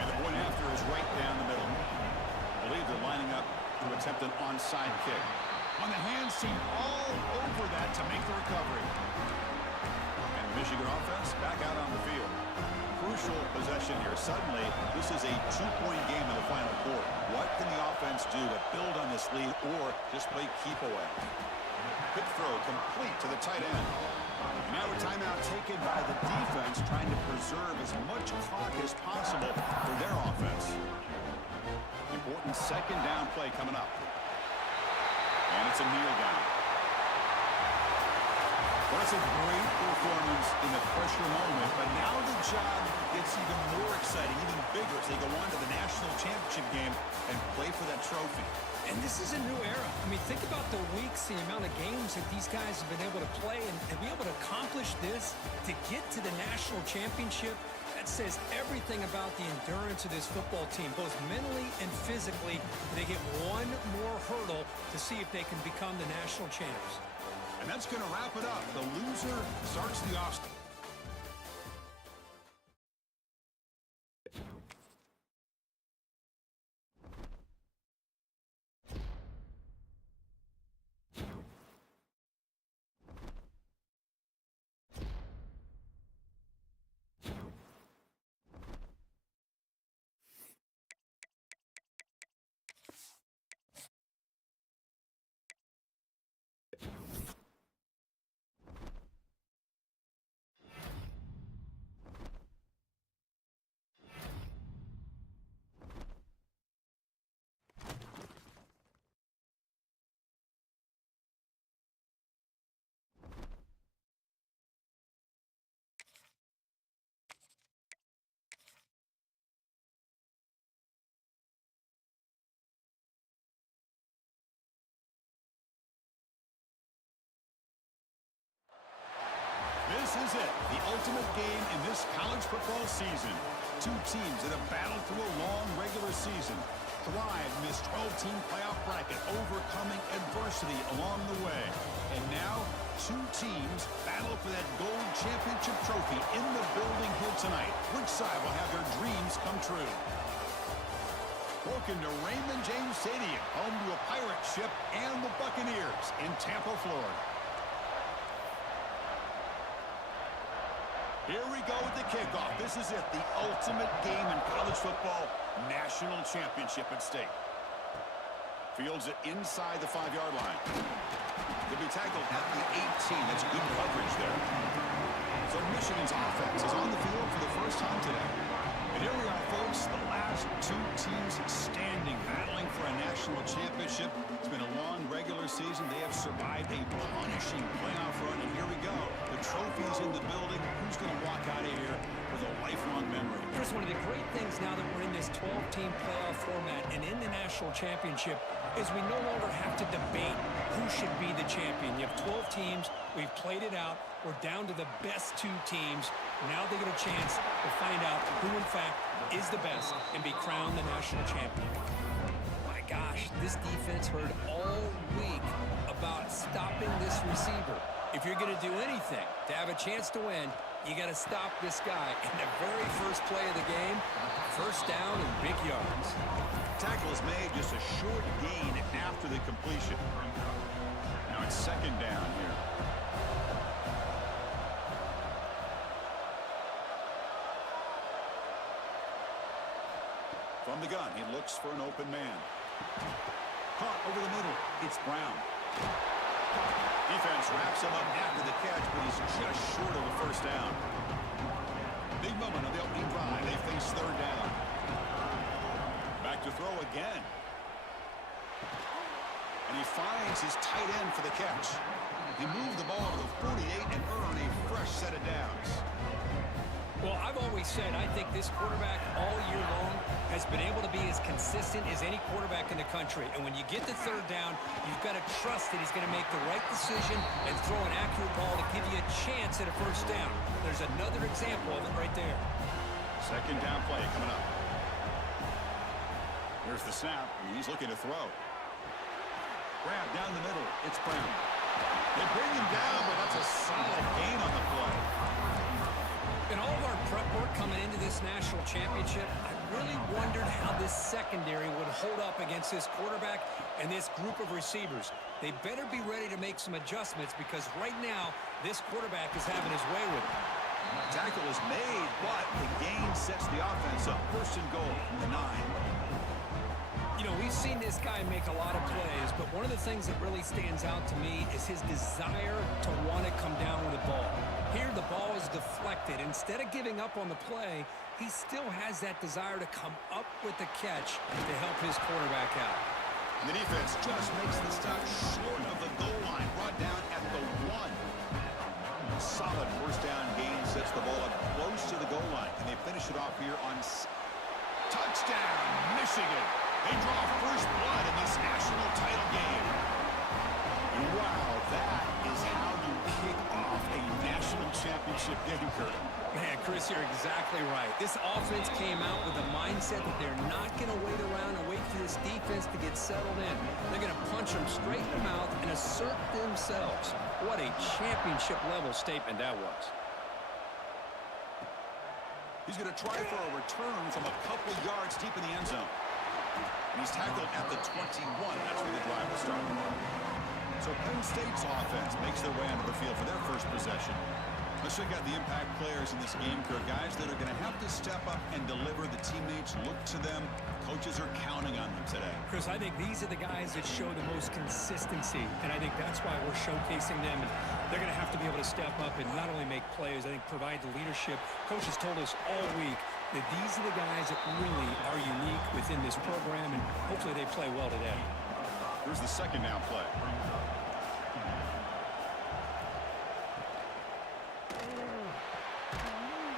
And the point after is right down the middle. I believe they're lining up to attempt an onside kick. On the hands team all over that to make the recovery. And the Michigan offense back out on the field. Crucial possession here. Suddenly, this is a two-point game in the final quarter. What can the offense do to build on this lead or just play keep away? Quick throw complete to the tight end. Now a timeout taken by the defense, trying to preserve as much clock as possible for their offense. Important second down play coming up. And it's a kneel down. Well, that's a great performance in the pressure moment, but now the job gets even more exciting, even bigger as they go on to the national championship game and play for that trophy. And this is a new era. I mean, think about the weeks, the amount of games that these guys have been able to play, and to be able to accomplish this, to get to the national championship, that says everything about the endurance of this football team, both mentally and physically. They get one more hurdle to see if they can become the national champs. And that's going to wrap it up. The loser starts the offseason. This is it, the ultimate game in this college football season. Two teams that have battled through a long regular season, thrived in this 12-team playoff bracket, overcoming adversity along the way. And now, two teams battle for that gold championship trophy in the building here tonight. Which side will have their dreams come true? Welcome to Raymond James Stadium, home to a pirate ship and the Buccaneers in Tampa, Florida. Here we go with the kickoff. This is it, the ultimate game in college football, national championship at stake. Fields it inside the 5-yard line. They'll be tackled at the 18. That's good coverage there. So Michigan's offense is on the field for the first time today. And here we are, folks, Two teams standing, battling for a national championship. It's been a long regular season. They have survived a punishing playoff run, and here we go. The trophy's in the building. Who's going to walk out of here with a lifelong memory? Chris, one of the great things now that we're in this 12-team playoff format and in the national championship is we no longer have to debate who should be the champion. You have 12 teams. We've played it out. We're down to the best two teams. Now they get a chance to find out who, in fact, is the best and be crowned the national champion. My gosh, this defense heard all week about stopping this receiver. If you're going to do anything to have a chance to win, you got to stop this guy. In the very first play of the game, first down and big yards. Tackle is made, just a short gain after the completion. Now it's second down here. From the gun, he looks for an open man. Caught over the middle. It's Brown. Defense wraps him up after the catch, but he's just short of the first down. Big moment on the opening drive. They face third down. Back to throw again. And he finds his tight end for the catch. He moved the ball to the 48 and earned a fresh set of downs. Well, I've always said I think this quarterback all year long has been able to be as consistent as any quarterback in the country. And when you get to third down, you've got to trust that he's going to make the right decision and throw an accurate ball to give you a chance at a first down. There's another example of it right there. Second down play coming up. Here's the snap, and he's looking to throw. Grab down the middle. It's Brown. They bring him down, but that's a solid gain on the play. In all of our prep work coming into this national championship, I really wondered how this secondary would hold up against this quarterback and this group of receivers. They better be ready to make some adjustments because right now, this quarterback is having his way with it. Tackle is made, but the gain sets the offense up. First and goal from the 9. You know, we've seen this guy make a lot of plays, but one of the things that really stands out to me is his desire to want to come down with the ball. Here, the ball is deflected. Instead of giving up on the play, he still has that desire to come up with the catch to help his quarterback out. And the defense just makes the stop short of the goal line, brought down at the 1. Solid first down gain sets the ball up close to the goal line. Can they finish it off here on touchdown, Michigan? They draw first blood in this national title game. And wow, that is how you kick off a national championship game, Kurt. Man, Chris, you're exactly right. This offense came out with the mindset that they're not going to wait around and wait for this defense to get settled in. They're going to punch them straight in the mouth and assert themselves. What a championship-level statement that was. He's going to try for a return from a couple yards deep in the end zone. And he's tackled at the 21. That's where the drive will start. So Penn State's offense makes their way onto the field for their first possession. Let's check out the impact players in this game, Kurt. Guys that are going to have to step up and deliver. The teammates look to them. Coaches are counting on them today. Chris, I think these are the guys that show the most consistency, and I think that's why we're showcasing them. And they're going to have to be able to step up and not only make plays, I think provide the leadership. Coaches told us all week that these are the guys that really are unique within this program, and hopefully they play well today. Here's the second down play.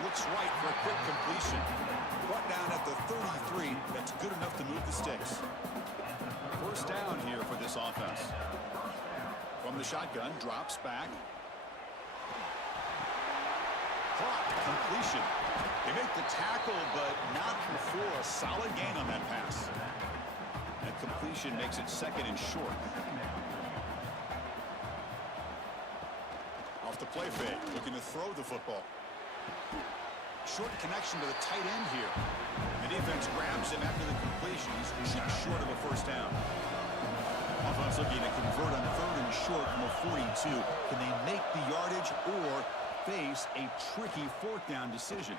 Looks right for a quick completion. Brought down at the 33. That's good enough to move the sticks. First down here for this offense. From the shotgun, drops back. Caught, completion. They make the tackle, but not before a solid gain on that pass. That completion makes it second and short. Off the play fake, looking to throw the football. Short connection to the tight end here. The defense grabs him after the completion. He's just short of a first down. Offense looking to convert on third and short from a 42. Can they make the yardage or face a tricky fourth down decision?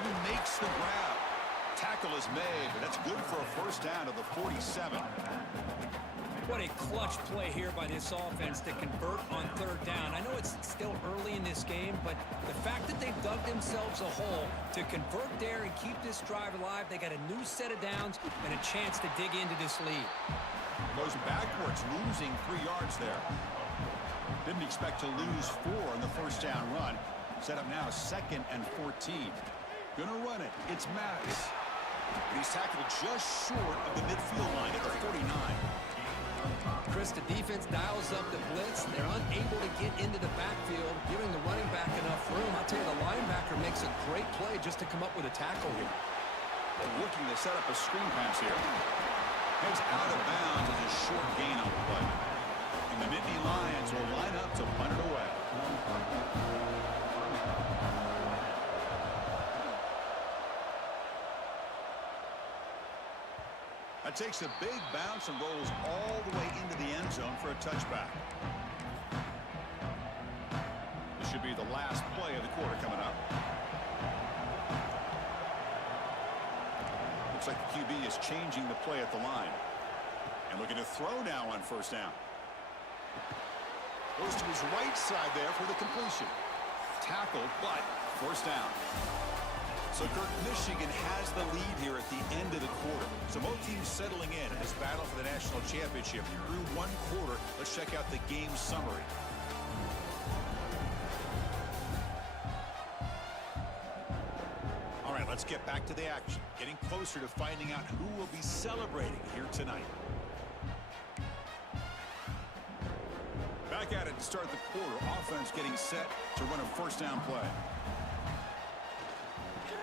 Who makes the grab? Tackle is made, but that's good for a first down to the 47. What a clutch play here by this offense to convert on third down. I know it's still early in this game, but the fact that they've done dug themselves a hole to convert there and keep this drive alive. They got a new set of downs and a chance to dig into this lead. Goes backwards, losing 3 yards there. Didn't expect to lose 4 on the first down run. Set up now 2nd and 14. Gonna run it. It's Maddox. He's tackled just short of the midfield line at the 49. Chris, the defense dials up the blitz. They're unable to get into the backfield, giving the running back enough room. I'll tell you, the linebacker makes a great play just to come up with a tackle here. They're looking to set up a screen pass here. Heads out of bounds as a short gain on the play. And the Nittany Lions will line up to punt it away. That takes a big bounce and rolls all the way into the end zone for a touchback. This should be the last play of the quarter coming up. Looks like the QB is changing the play at the line. And looking to throw now on first down. Goes to his right side there for the completion. Tackled, but first down. So, Kirk, Michigan has the lead here at the end of the quarter. So both teams settling in this battle for the national championship. Through 1 quarter, let's check out the game summary. All right, let's get back to the action. Getting closer to finding out who will be celebrating here tonight. Back at it to start the quarter. Offense getting set to run a first down play.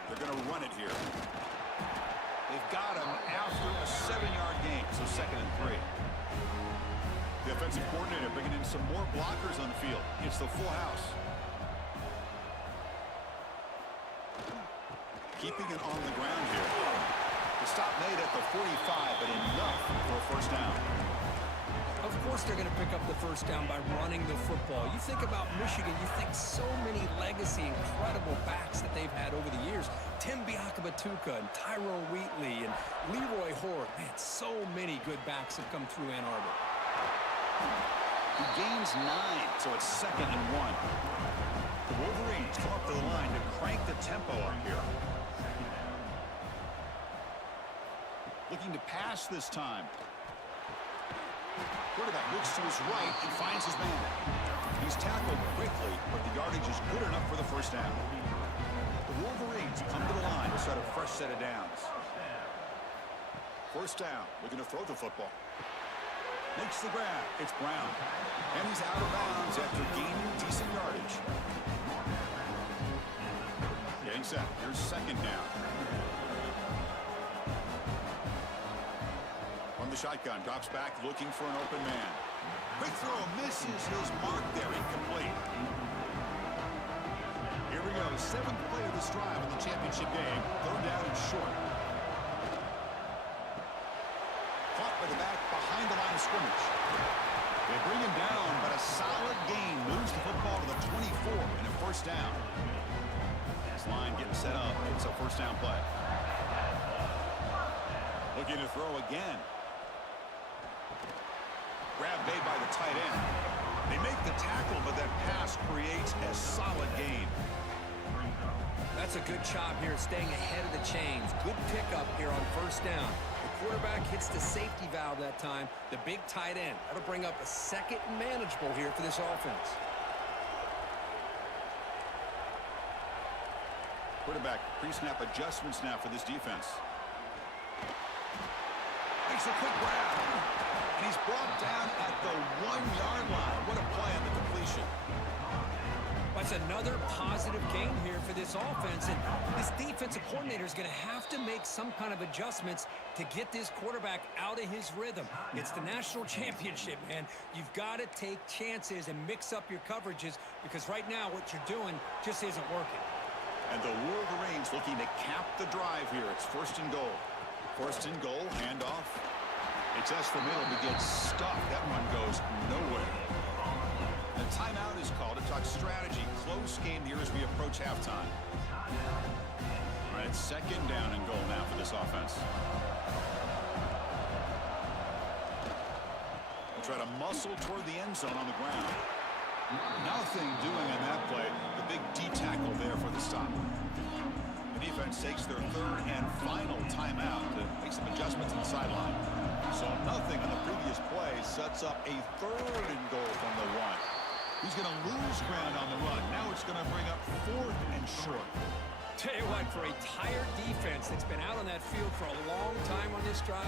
They're going to run it here. They've got him after a 7-yard gain, so 2nd and 3. The offensive coordinator bringing in some more blockers on the field. It's the full house. Keeping it on the ground here. The stop made at the 45, but enough for a first down. Of course they're going to pick up the first down by running the football. You think about Michigan, you think so many legacy, incredible backs that they've had over the years. Tim Biakabatuka and Tyrone Wheatley and Leroy Horde. Man, so many good backs have come through Ann Arbor. He gains 9, so it's 2nd and 1. The Wolverines come up to the line to crank the tempo up here. Looking to pass this time. Quarterback looks to his right and finds his man. He's tackled quickly, but the yardage is good enough for the first down. The Wolverines come to the line to start a fresh set of downs. First down, looking to throw the football. Makes the grab. It's Brown. And he's out of bounds after gaining decent yardage. Getting set. Here's 2nd down. From the shotgun, drops back, looking for an open man. Quick throw, misses his mark there, incomplete. Here we go, 7th play of this drive in the championship game. 3rd down and short. Caught by the back behind the line of scrimmage. They bring him down, but a solid gain moves the football to the 24 and a first down. This line getting set up. It's a first down play. Looking to throw again. Grab made by the tight end. They make the tackle, but that pass creates a solid gain. That's a good job here, staying ahead of the chains. Good pickup here on first down. The quarterback hits the safety valve that time. The big tight end. That'll bring up a 2nd and manageable here for this offense. Quarterback pre-snap adjustments now for this defense. Makes a quick grab. And he's brought down at the 1-yard line. What a play on the completion. That's another positive gain here for this offense. And this defensive coordinator is going to have to make some kind of adjustments to get this quarterback out of his rhythm. It's the national championship, man. You've got to take chances and mix up your coverages because right now what you're doing just isn't working. And the Wolverines looking to cap the drive here. It's 1st and goal. 1st and goal, handoff. It's just the middle to get stuck. That one goes nowhere. The timeout is called to talk strategy. Close game here as we approach halftime. All right, 2nd down and goal now for this offense. We'll try to muscle toward the end zone on the ground. Nothing doing on that play. The big D tackle there for the stop. offense takes their third and final timeout to make some adjustments in the sideline. So nothing on the previous play sets up a third and goal from the one. He's going to lose ground on the run. Now it's going to bring up fourth and short. Tell you what, for a tired defense that's been out on that field for a long time on this drive,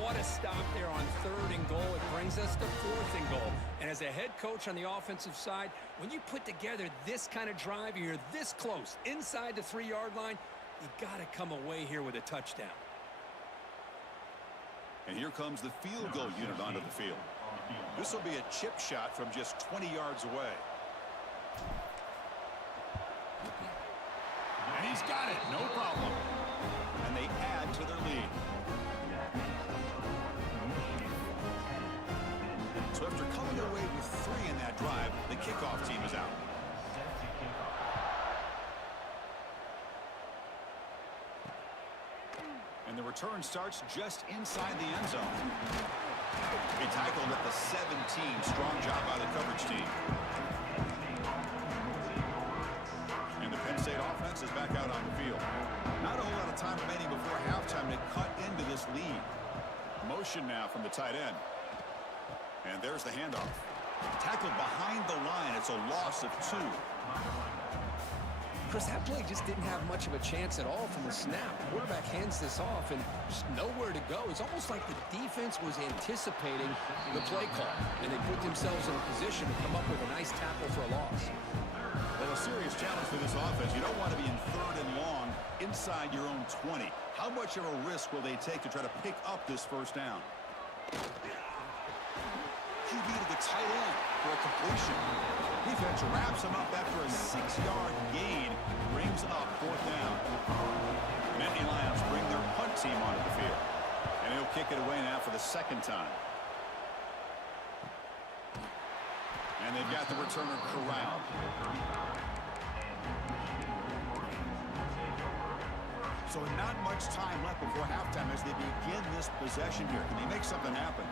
what a stop there on third and goal. It brings us to fourth and goal. And as a head coach on the offensive side, when you put together this kind of drive, you're this close inside the 3-yard line, you got to come away here with a touchdown. And here comes the field goal unit onto the field. This will be a chip shot from just 20 yards away. And he's got it, no problem. And they add to their lead. So after coming away with 3 in that drive, the kickoff team is out. And the return starts just inside the end zone. He tackled at the 17. Strong job by the coverage team. And the Penn State offense is back out on the field. Not a whole lot of time remaining before halftime to cut into this lead. Motion now from the tight end. And there's the handoff. Tackled behind the line. It's a loss of 2. Chris, that play just didn't have much of a chance at all from the snap. The quarterback hands this off and just nowhere to go. It's almost like the defense was anticipating the play call, and they put themselves in a position to come up with a nice tackle for a loss. Well, a serious challenge for this offense. You don't want to be in third and long inside your own 20. How much of a risk will they take to try to pick up this first down? QB to the tight end for a completion. Defense wraps him up after a 6-yard gain. Brings up fourth down. Nittany Lions bring their punt team onto the field. And he'll kick it away now for the second time. And they've got the returner corralled. So not much time left before halftime as they begin this possession here. Can they make something happen?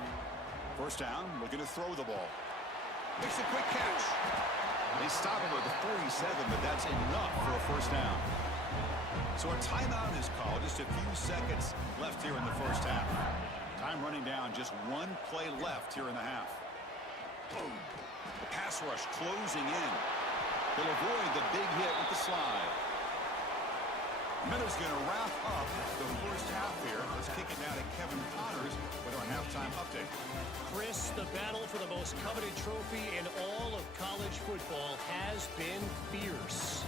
First down, looking to throw the ball. Makes a quick catch. They stop him at the 47, but that's enough for a first down. So a timeout is called. Just a few seconds left here in the first half. Time running down. Just one play left here in the half. Boom. The pass rush closing in. They'll avoid the big hit with the slide. Meadows going to wrap up the first half here. Let's kick it now to Kevin Connors with our halftime update. Chris, the battle for the most coveted trophy in all of college football has been fierce.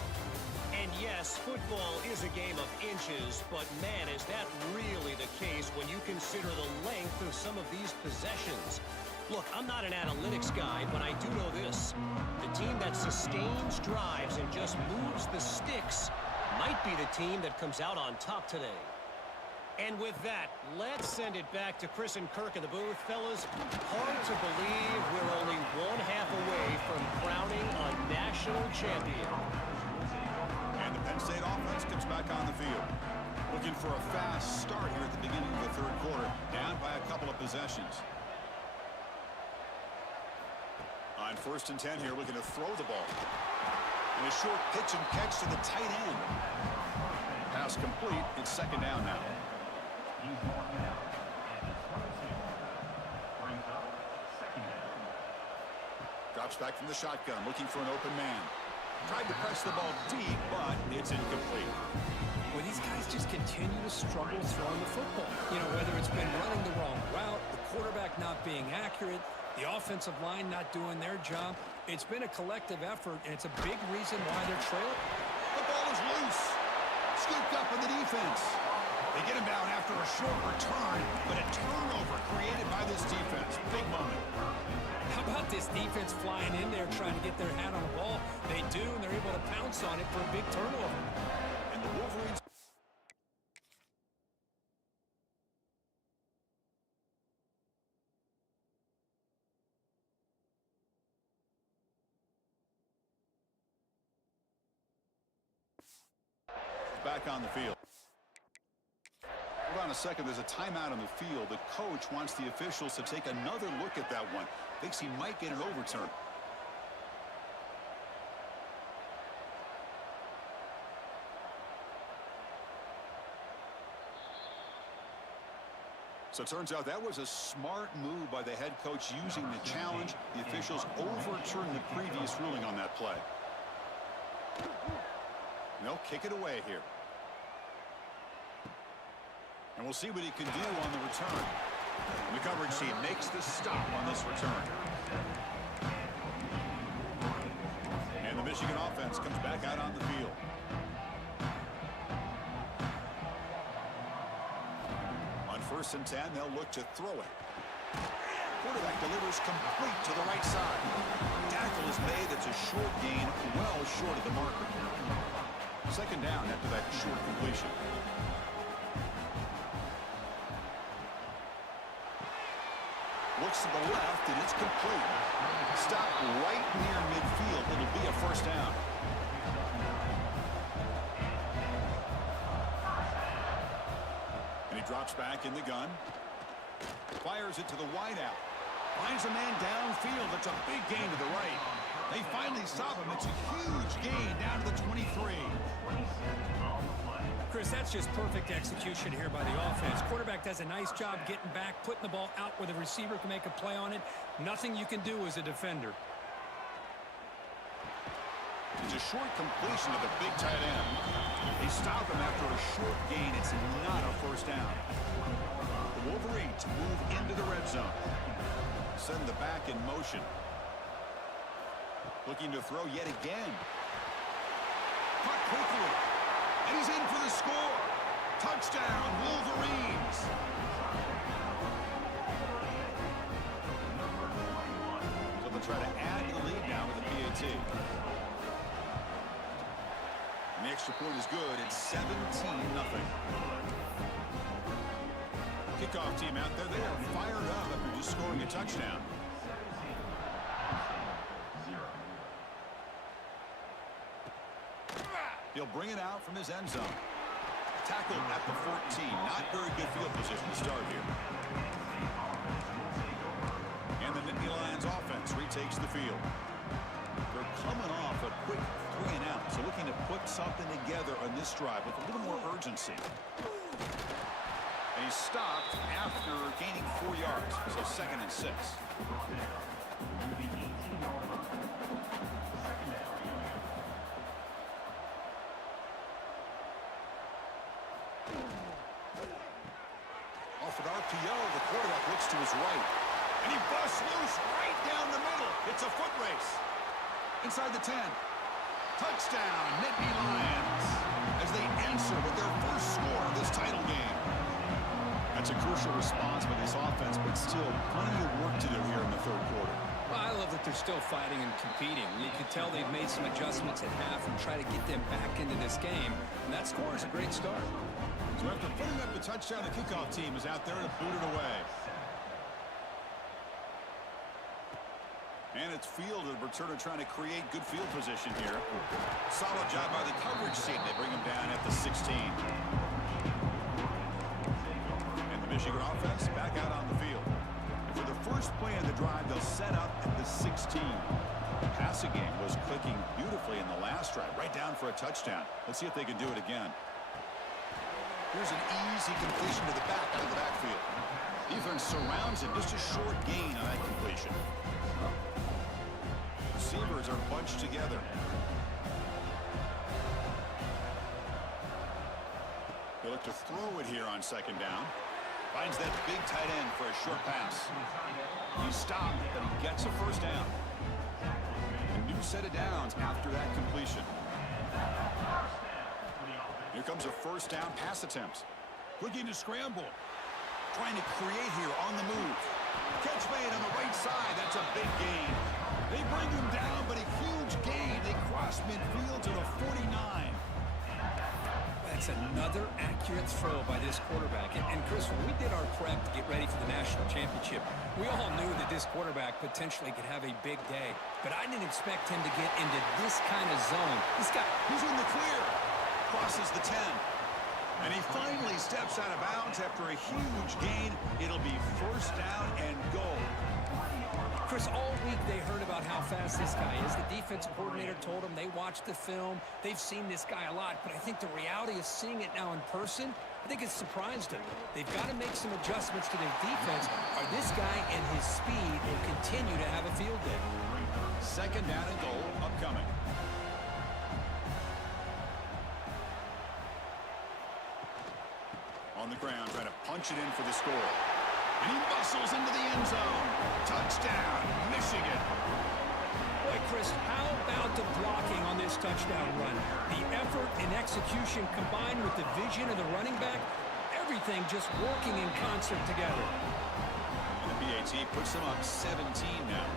And yes, football is a game of inches, but man, is that really the case when you consider the length of some of these possessions. Look, I'm not an analytics guy, but I do know this. The team that sustains drives and just moves the sticks might be the team that comes out on top today. And with that, let's send it back to Chris and Kirk in the booth. Fellas, hard to believe we're only one half away from crowning a national champion. And the Penn State offense comes back on the field. Looking for a fast start here at the beginning of the third quarter. Down by a couple of possessions. On 1st and 10 here, looking to throw the ball. And a short pitch and catch to the tight end. Pass complete. It's second down now. Drops back from the shotgun, looking for an open man. Tried to press the ball deep, but it's incomplete. Well, these guys just continue to struggle throwing the football. You know, whether it's been running the wrong route, the quarterback not being accurate, the offensive line not doing their job. It's been a collective effort, and it's a big reason why they're trailing. The ball is loose. Scooped up in the defense. They get him down after a short return, but a turnover created by this defense. Big moment. How about this defense flying in there trying to get their hat on the ball? They do, and they're able to pounce on it for a big turnover. And the Wolverines... back on the field. Hold on a second. There's a timeout on the field. The coach wants the officials to take another look at that one. Thinks he might get an overturn. So it turns out that was a smart move by the head coach using the challenge. The officials overturned the previous ruling on that play. And they'll kick it away here. And we'll see what he can do on the return. And the coverage team makes the stop on this return. And the Michigan offense comes back out on the field. On 1st and 10, they'll look to throw it. Quarterback delivers complete to the right side. Tackle is made. It's a short gain, well short of the marker. 2nd down after that short completion. Looks to the left, and it's complete. Stop right near midfield. It'll be a 1st down. And he drops back in the gun. Fires it to the wideout. Finds a man downfield. It's a big gain to the right. They finally stop him. It's a huge gain down to the 23. Chris, that's just perfect execution here by the offense. Quarterback does a nice job getting back, putting the ball out where the receiver can make a play on it. Nothing you can do as a defender. It's a short completion of the big tight end. They stop him after a short gain. It's not a 1st down. The Wolverines move into the red zone. Send the back in motion. Looking to throw yet again. Caught quickly. And he's in for the score. Touchdown, Wolverines. So they'll try to add to the lead now with the PAT. And the extra point is good. It's 17-0. Kickoff team out there. They are fired up after just scoring a touchdown. He'll bring it out from his end zone. Tackled at the 14. Not very good field position to start here. And the Nittany Lions offense retakes the field. They're coming off a quick 3 and out, so looking to put something together on this drive with a little more urgency. And he's stopped after gaining 4 yards, so 2nd and 6. Off an RPO, the quarterback looks to his right. And he busts loose right down the middle. It's a foot race. Inside the 10. Touchdown, Nittany Lions, as they answer with their first score of this title game. That's a crucial response by this offense, but still plenty of work to do here in the 3rd quarter. Well, I love that they're still fighting and competing. You can tell they've made some adjustments at half and try to get them back into this game. And that score is a great start. So after putting up the touchdown, the kickoff team is out there to boot it away. And it's Field, the returner, trying to create good field position here. Solid job by the coverage team. They bring him down at the 16. And the Michigan offense back out on the field. And for the first play of the drive, they'll set up at the 16. The passing game was clicking beautifully in the last drive, right down for a touchdown. Let's see if they can do it again. Here's an easy completion to the back out of the backfield. Defense surrounds him. Just a short gain on that completion. Receivers are bunched together. They look to throw it here on 2nd down. Finds that big tight end for a short pass. He's stopped, but he gets a 1st down. A new set of downs after that completion. Here comes a 1st down pass attempt. Looking to scramble. Trying to create here on the move. Catch made on the right side. That's a big gain. They bring him down, but a huge gain. They cross midfield to the 49. That's another accurate throw by this quarterback. And Chris, when we did our prep to get ready for the national championship, we all knew that this quarterback potentially could have a big day. But I didn't expect him to get into this kind of zone. This guy, he's in the clear. Crosses the 10. And he finally steps out of bounds after a huge gain. It'll be 1st down and goal. Chris, all week they heard about how fast this guy is. The defensive coordinator told them they watched the film. They've seen this guy a lot, but I think the reality of seeing it now in person, I think it's surprised them. They've got to make some adjustments to their defense, or this guy and his speed will continue to have a field day. Second down and goal upcoming. On the ground, trying to punch it in for the score. And he muscles into the end zone. Touchdown, Michigan. Boy, Chris, how about the blocking on this touchdown run? The effort and execution combined with the vision of the running back, everything just working in concert together. And the PAT puts them up 17 now.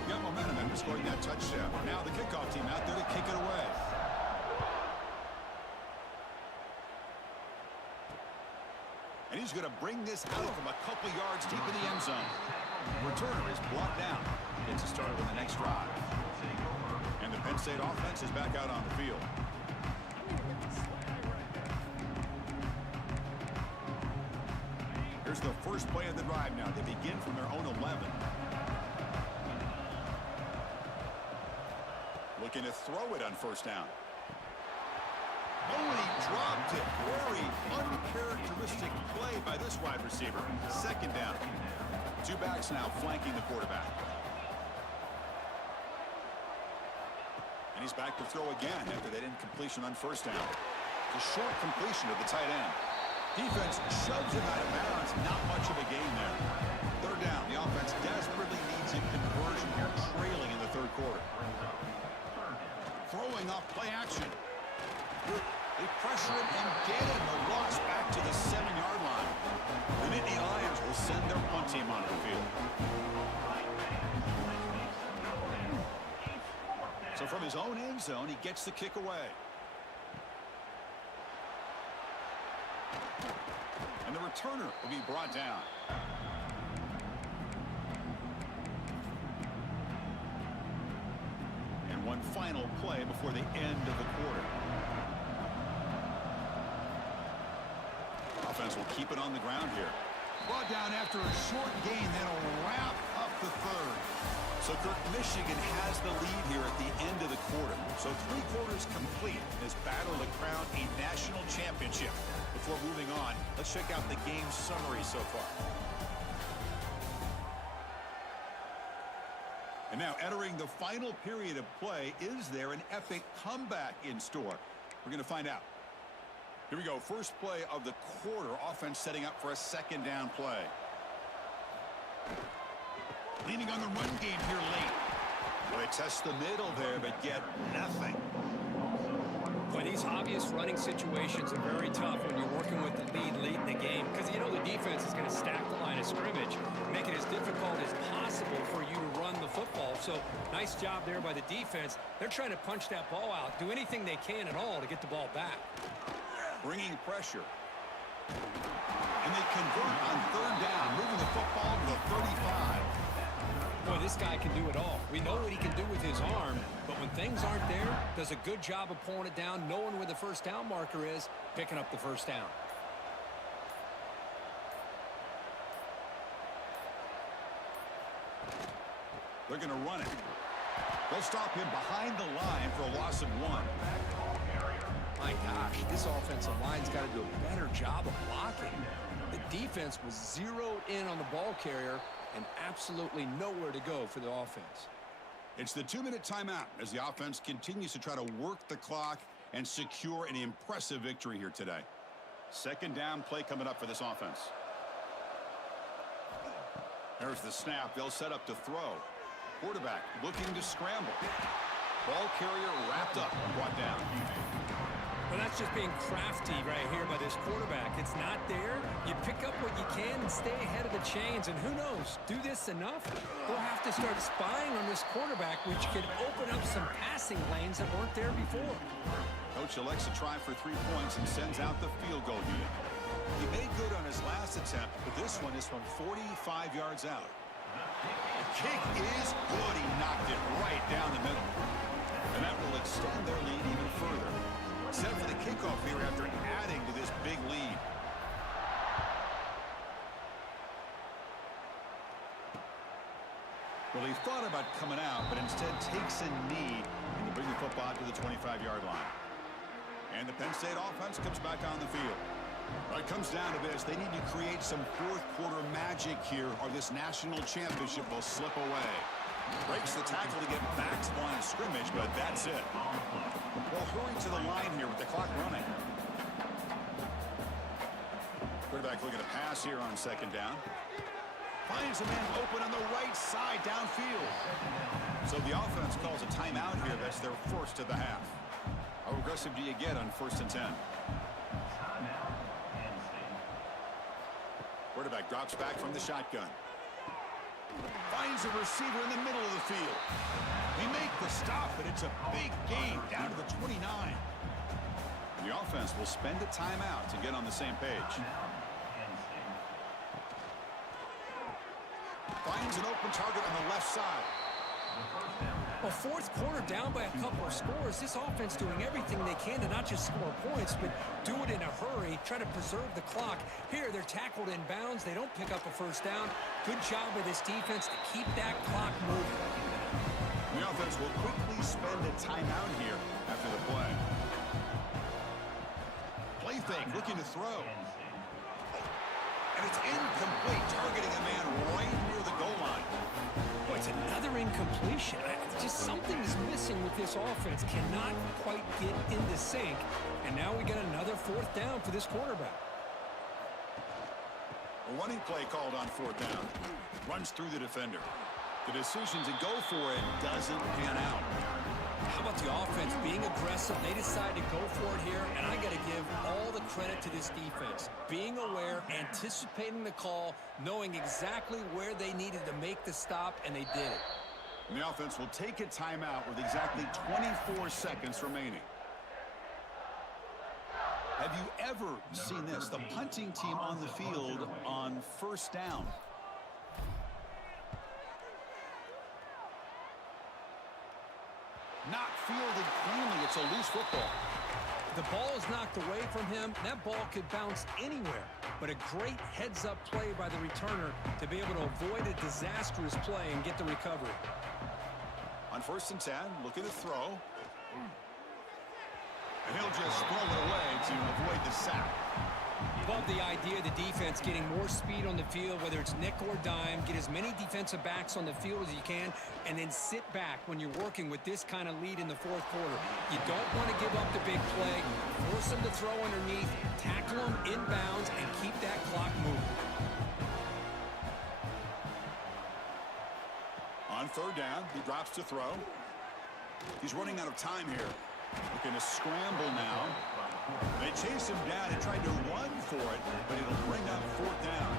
We got momentum after scoring that touchdown. Now the kickoff team out there to kick it away. And he's going to bring this out from a couple yards deep in the end zone. Returner is blocked down. Gets us started with the next drive. And the Penn State offense is back out on the field. Here's the first play of the drive now. They begin from their own 11. Looking to throw it on first down. Oh, and he dropped it. Very uncharacteristic play by this wide receiver. Second down. Two backs now flanking the quarterback. And he's back to throw again after that incompletion on first down. The short completion of the tight end. Defense shoves him out of bounds. Not much of a gain there. Third down. The offense desperately needs a conversion here, trailing in the third quarter. Throwing off play action. They pressure him and get him. The loss back to the 7-yard line. The Nittany Lions will send their punt team onto the field. So from his own end zone, he gets the kick away. And the returner will be brought down. And one final play before the end of the quarter. Offense will keep it on the ground here. Brought down after a short gain, that'll wrap up the third. So Kirk, Michigan has the lead here at the end of the quarter. So 3 quarters complete in this battle to crown a national championship. Before moving on, let's check out the game summary so far. And now entering the final period of play, is there an epic comeback in store? We're going to find out. Here we go. First play of the quarter. Offense setting up for a second down play. Leaning on the run game here late. Well, they test the middle there, but get nothing. Boy, these obvious running situations are very tough when you're working with the lead late in the game because you know the defense is going to stack the line of scrimmage, make it as difficult as possible for you to run the football. So nice job there by the defense. They're trying to punch that ball out, do anything they can at all to get the ball back. Bringing pressure. And they convert on third down, moving the football to the 35. Boy, this guy can do it all. We know what he can do with his arm, but when things aren't there, does a good job of pulling it down, knowing where the first down marker is, picking up the first down. They're going to run it. They'll stop him behind the line for a loss of 1. My gosh, this offensive line's got to do a better job of blocking. The defense was zeroed in on the ball carrier and absolutely nowhere to go for the offense. It's the 2-minute timeout as the offense continues to try to work the clock and secure an impressive victory here today. Second down play coming up for this offense. There's the snap. They'll set up to throw. Quarterback looking to scramble. Ball carrier wrapped up and brought down. Well, that's just being crafty right here by this quarterback. It's not there. You pick up what you can and stay ahead of the chains. And who knows, do this enough, we'll have to start spying on this quarterback, which could open up some passing lanes that weren't there before. Coach elects to try for 3 points and sends out the field goal unit. He made good on his last attempt, but this one is from 45 yards out. The kick is good. He knocked it right down the middle. And that will extend their lead even further. Set for the kickoff here after adding to this big lead. The Well, he thought about coming out, but instead takes a knee and to bring the football out to the 25-yard line. And the Penn State offense comes back on the field. Well, it comes down to this. They need to create some fourth-quarter magic here, or this national championship will slip away. Breaks the tackle to get back to the line of scrimmage, but that's it. Well, hurry to the line here with the clock running. Quarterback looking to pass here on second down. Finds a man open on the right side downfield. So the offense calls a timeout here. That's their first of the half. How aggressive do you get on 1st and 10? Quarterback drops back from the shotgun. Finds a receiver in the middle of the field. They make the stop, but it's a big gain down to the 29. The offense will spend a timeout to get on the same page. Finds an open target on the left side. Well, fourth quarter down by a couple of scores. This offense doing everything they can to not just score points, but do it in a hurry, try to preserve the clock. Here, they're tackled in bounds. They don't pick up a first down. Good job of this defense to keep that clock moving. The offense will quickly spend a timeout here after the play. Play fake, looking to throw. And it's incomplete, targeting a man right near the goal line. Boy, it's another incompletion. Just something is missing with this offense. Cannot quite get into sync. And now we get another fourth down for this quarterback. A running play called on 4th down. Runs through the defender. The decision to go for it doesn't pan out. How about the offense being aggressive? They decide to go for it here, and I got to give all the credit to this defense. Being aware, anticipating the call, knowing exactly where they needed to make the stop, and they did it. And the offense will take a timeout with exactly 24 seconds remaining. Have you ever seen this? The punting team on the field on 1st down. Not fielded cleanly. It's a loose football. The ball is knocked away from him. That ball could bounce anywhere. But a great heads-up play by the returner to be able to avoid a disastrous play and get the recovery. On 1st and 10, looking to throw. And he'll just throw it away to avoid the sack. Love the idea of the defense getting more speed on the field, whether it's nickel or dime. Get as many defensive backs on the field as you can, and then sit back when you're working with this kind of lead in the fourth quarter. You don't want to give up the big play. Force them to throw underneath, tackle them inbounds, and keep that clock moving. On 3rd down, he drops to throw. He's running out of time here. Looking to scramble now. They chase him down and tried to run for it, but it'll bring up 4th down.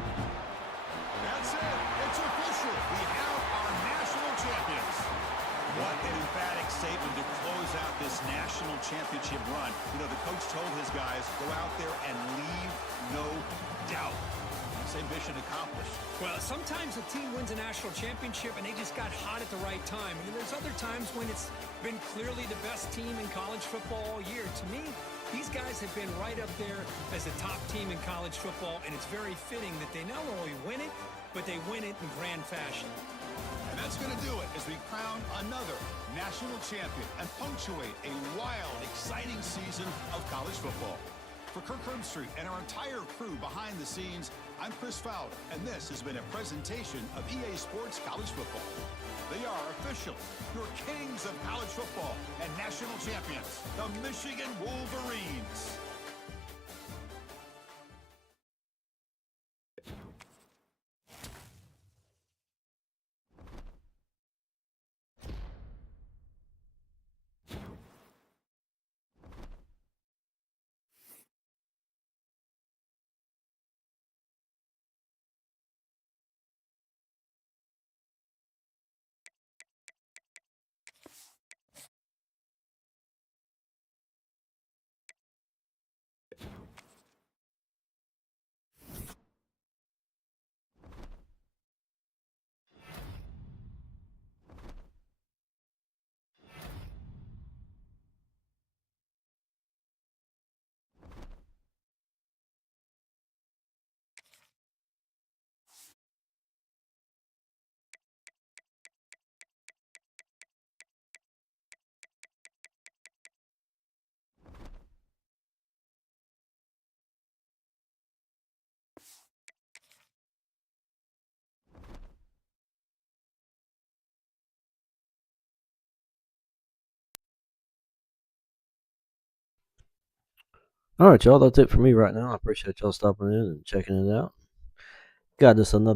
That's it. It's official. We have our national champions. What an emphatic statement to close out this national championship run. You know, the coach told his guys, go out there and leave no doubt. Say mission accomplished. Well, sometimes a team wins a national championship and they just got hot at the right time. And then there's other times when it's been clearly the best team in college football all year. To me, these guys have been right up there as the top team in college football, and it's very fitting that they not only win it, but they win it in grand fashion. And that's going to do it as we crown another national champion and punctuate a wild, exciting season of college football. For Kirk Herbstreit and our entire crew behind the scenes, I'm Chris Fowler, and this has been a presentation of EA Sports College Football. They are official, your kings of college football and national champions, the Michigan Wolverines. All right, y'all. That's it for me right now. I appreciate y'all stopping in and checking it out. Got this another